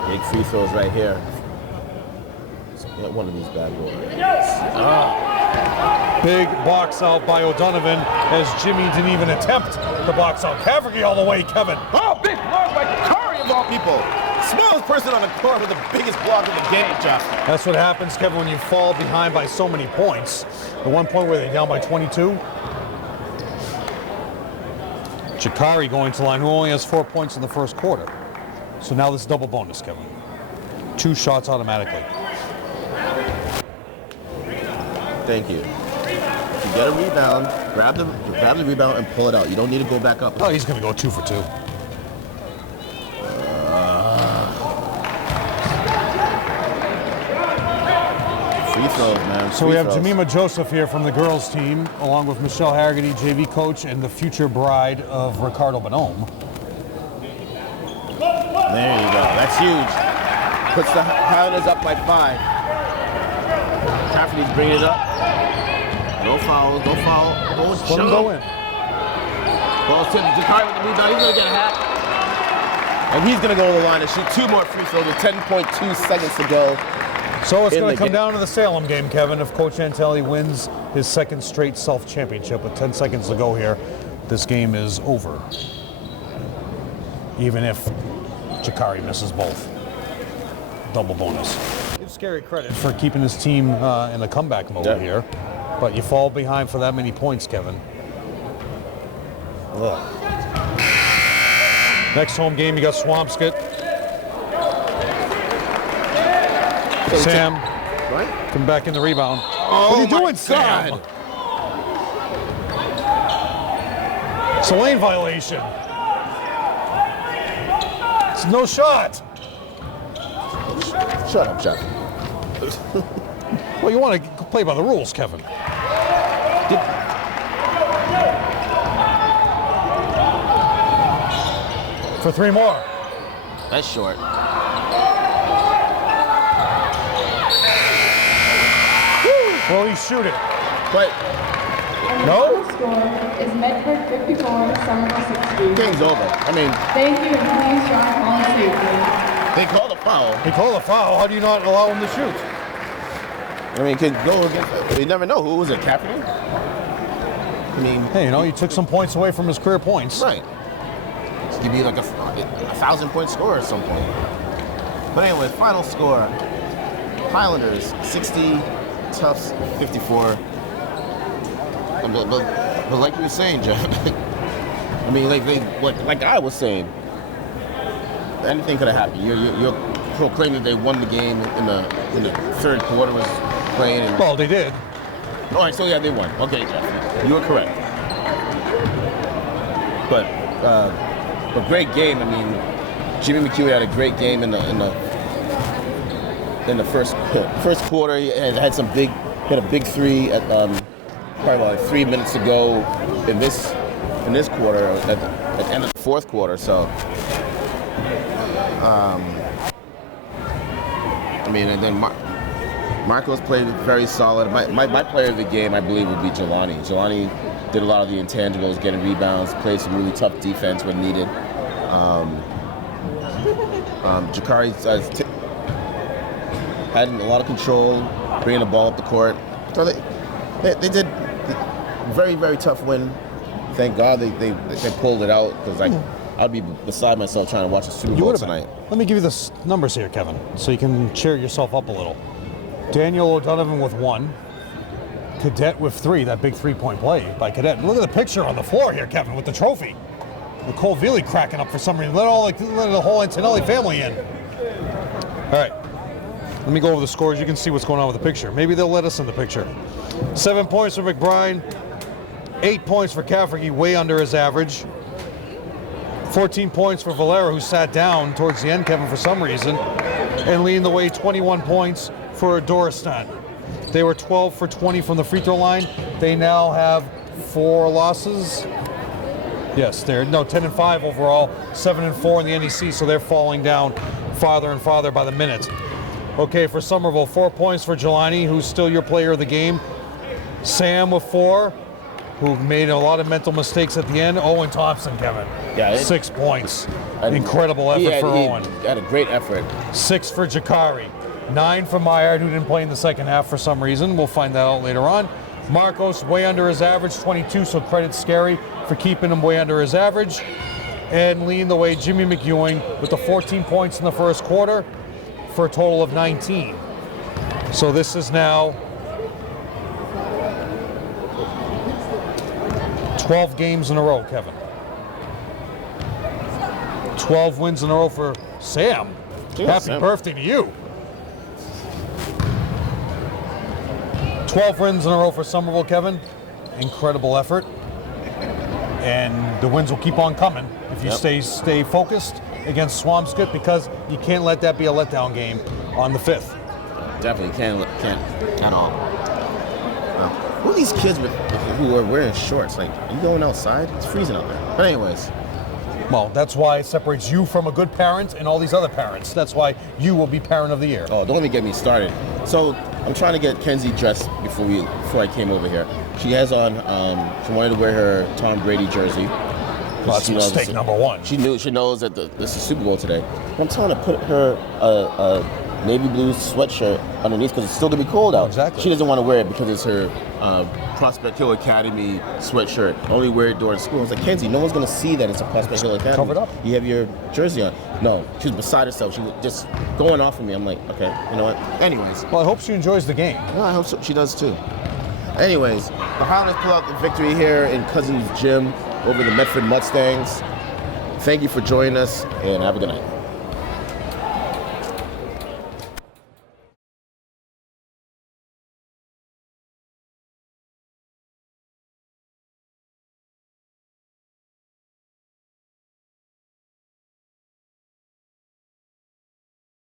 Big free throws right here. Get one of these bad boys. Big box out by O'Donovan as Jimmy didn't even attempt the box out. Caverney all the way, Kevin. Oh, big block by Curry of all people. Smallest person on the court with the biggest block in the game, Justin. That's what happens, Kevin, when you fall behind by so many points. The one point where they're down by 22. Jakari going to the line, who only has 4 points in the first quarter. So now this is double bonus, Kevin. 2 shots automatically. Thank you. If you get a rebound, grab the rebound and pull it out. You don't need to go back up. Oh, he's going to go 2 for 2. Free throws, man. So we have Jemima Joseph here from the girls team, along with Michelle Haggerty, JV coach, and the future bride of Ricardo Bonhomme. There you go. That's huge. Puts the Highlanders up by 5. Cafferty's bringing it up. No foul. No foul. Oh, Let him go in. Ball's tipped. Jakari with the rebound. He's going to get a hat. And he's going to go to the line and shoot 2 more free throws with 10.2 seconds to go. So it's going to come down to the Salem game, Kevin. If Coach Antelli wins his 2nd straight self-championship with 10 seconds to go here, this game is over. Even if Jakari misses both. Double bonus. Give Scary credit for keeping his team in the comeback mode here. But you fall behind for that many points, Kevin. Ugh. Next home game, you got Swampscott. Sam, Right? come back in the rebound. Oh, what are you my doing, Sam? God. It's a lane violation. It's no shot. Shut up, Jeff. Well, you want to play by the rules, Kevin. For 3 more. That's short. Will he shoot it? But And No? the final score is Medford 54, Somerville 60. game's over. I mean, Thank you, and please drive home safely. they called a foul. He called a foul. How do you not allow him to shoot? I mean, could go against. You never know. Who was it, Kaepernick? I mean, Hey, you took some points away from his career points. right. Just give you like a 1,000-point score at some point. But anyway, final score: Highlanders 60, Tufts 54. But like you were saying, Jeff. I mean, like I was saying, anything could have happened. You're proclaiming that they won the game in the 3rd quarter was playing. And, Well, they did. all right, so yeah, they won. Okay, Jeff, you were correct. But great game. I mean, Jimmy McHugh had a great game in the first quarter. He had some big, hit a big 3 at probably about 3 minutes to go in this quarter at the end of the 4th quarter. So, I mean, and then Marcos played very solid. My player of the game, I believe, would be Jelani. Jelani did a lot of the intangibles, getting rebounds, played some really tough defense when needed. Jakari had a lot of control, bringing the ball up the court. So they did very, very tough win thank God they pulled it out, because I'd be beside myself trying to watch a Super Bowl tonight. Let me give you the numbers here, Kevin, so you can cheer yourself up a little. Daniel O'Donovan with 1. Cadet with 3, that big 3-point play by Cadet. And look at the picture on the floor here, Kevin, with the trophy. Nicole Veely cracking up for some reason. Let the whole Antonelli family in. All right. Let me go over the scores. You can see what's going on with the picture. Maybe they'll let us in the picture. 7 points for McBride. 8 points for Cafferty, way under his average. 14 points for Valera, who sat down towards the end, Kevin, for some reason. And leading the way, 21 points for Doristan. They were 12 for 20 from the free throw line. They now have 4 losses. Yes, they're 10 and 5 overall, 7 and 4 in the NEC, so they're falling down farther and farther by the minute. Okay, for Somerville, 4 points for Jelani, who's still your player of the game. Sam with 4, who made a lot of mental mistakes at the end. Owen Thompson, Kevin. Yeah, 6 points. Incredible effort for Owen. He had a great effort. 6 for Jakari. 9 for Myard, who didn't play in the second half for some reason. We'll find that out later on. Marcos, way under his average, 22, so credit Scary for keeping him way under his average. And leading the way, Jimmy McEwing with the 14 points in the first quarter for a total of 19. So this is now 12 games in a row, Kevin. 12 wins in a row for Sam. Happy birthday to you. 12 wins in a row for Somerville, Kevin. Incredible effort. And the wins will keep on coming if you stay focused against Swampscott, because you can't let that be a letdown game on the 5th. Definitely can't at all. Who are these kids who are wearing shorts? Like, are you going outside? It's freezing out there. But anyways. Well, that's why it separates you from a good parent and all these other parents. That's why you will be parent of the year. Oh, don't even get me started. So I'm trying to get Kenzie dressed before I came over here. She has on, she wanted to wear her Tom Brady jersey. Well, that's mistake number 1. She knows that this is Super Bowl today. I'm telling her to put her a navy blue sweatshirt underneath, because it's still gonna be cold out. Exactly. She doesn't want to wear it because it's her Prospect Hill Academy sweatshirt. Only wear it during school. I was like, Kenzie, no one's gonna see that it's a Prospect Hill Academy. Cover it up. You have your jersey on. No, she was beside herself. She was just going off of me. I'm like, okay, you know what? Anyways. Well, I hope she enjoys the game. Well, I hope so. She does too. Anyways, the Highlanders pull out the victory here in Cousens Gym over the Medford Mustangs. Thank you for joining us, and have a good night.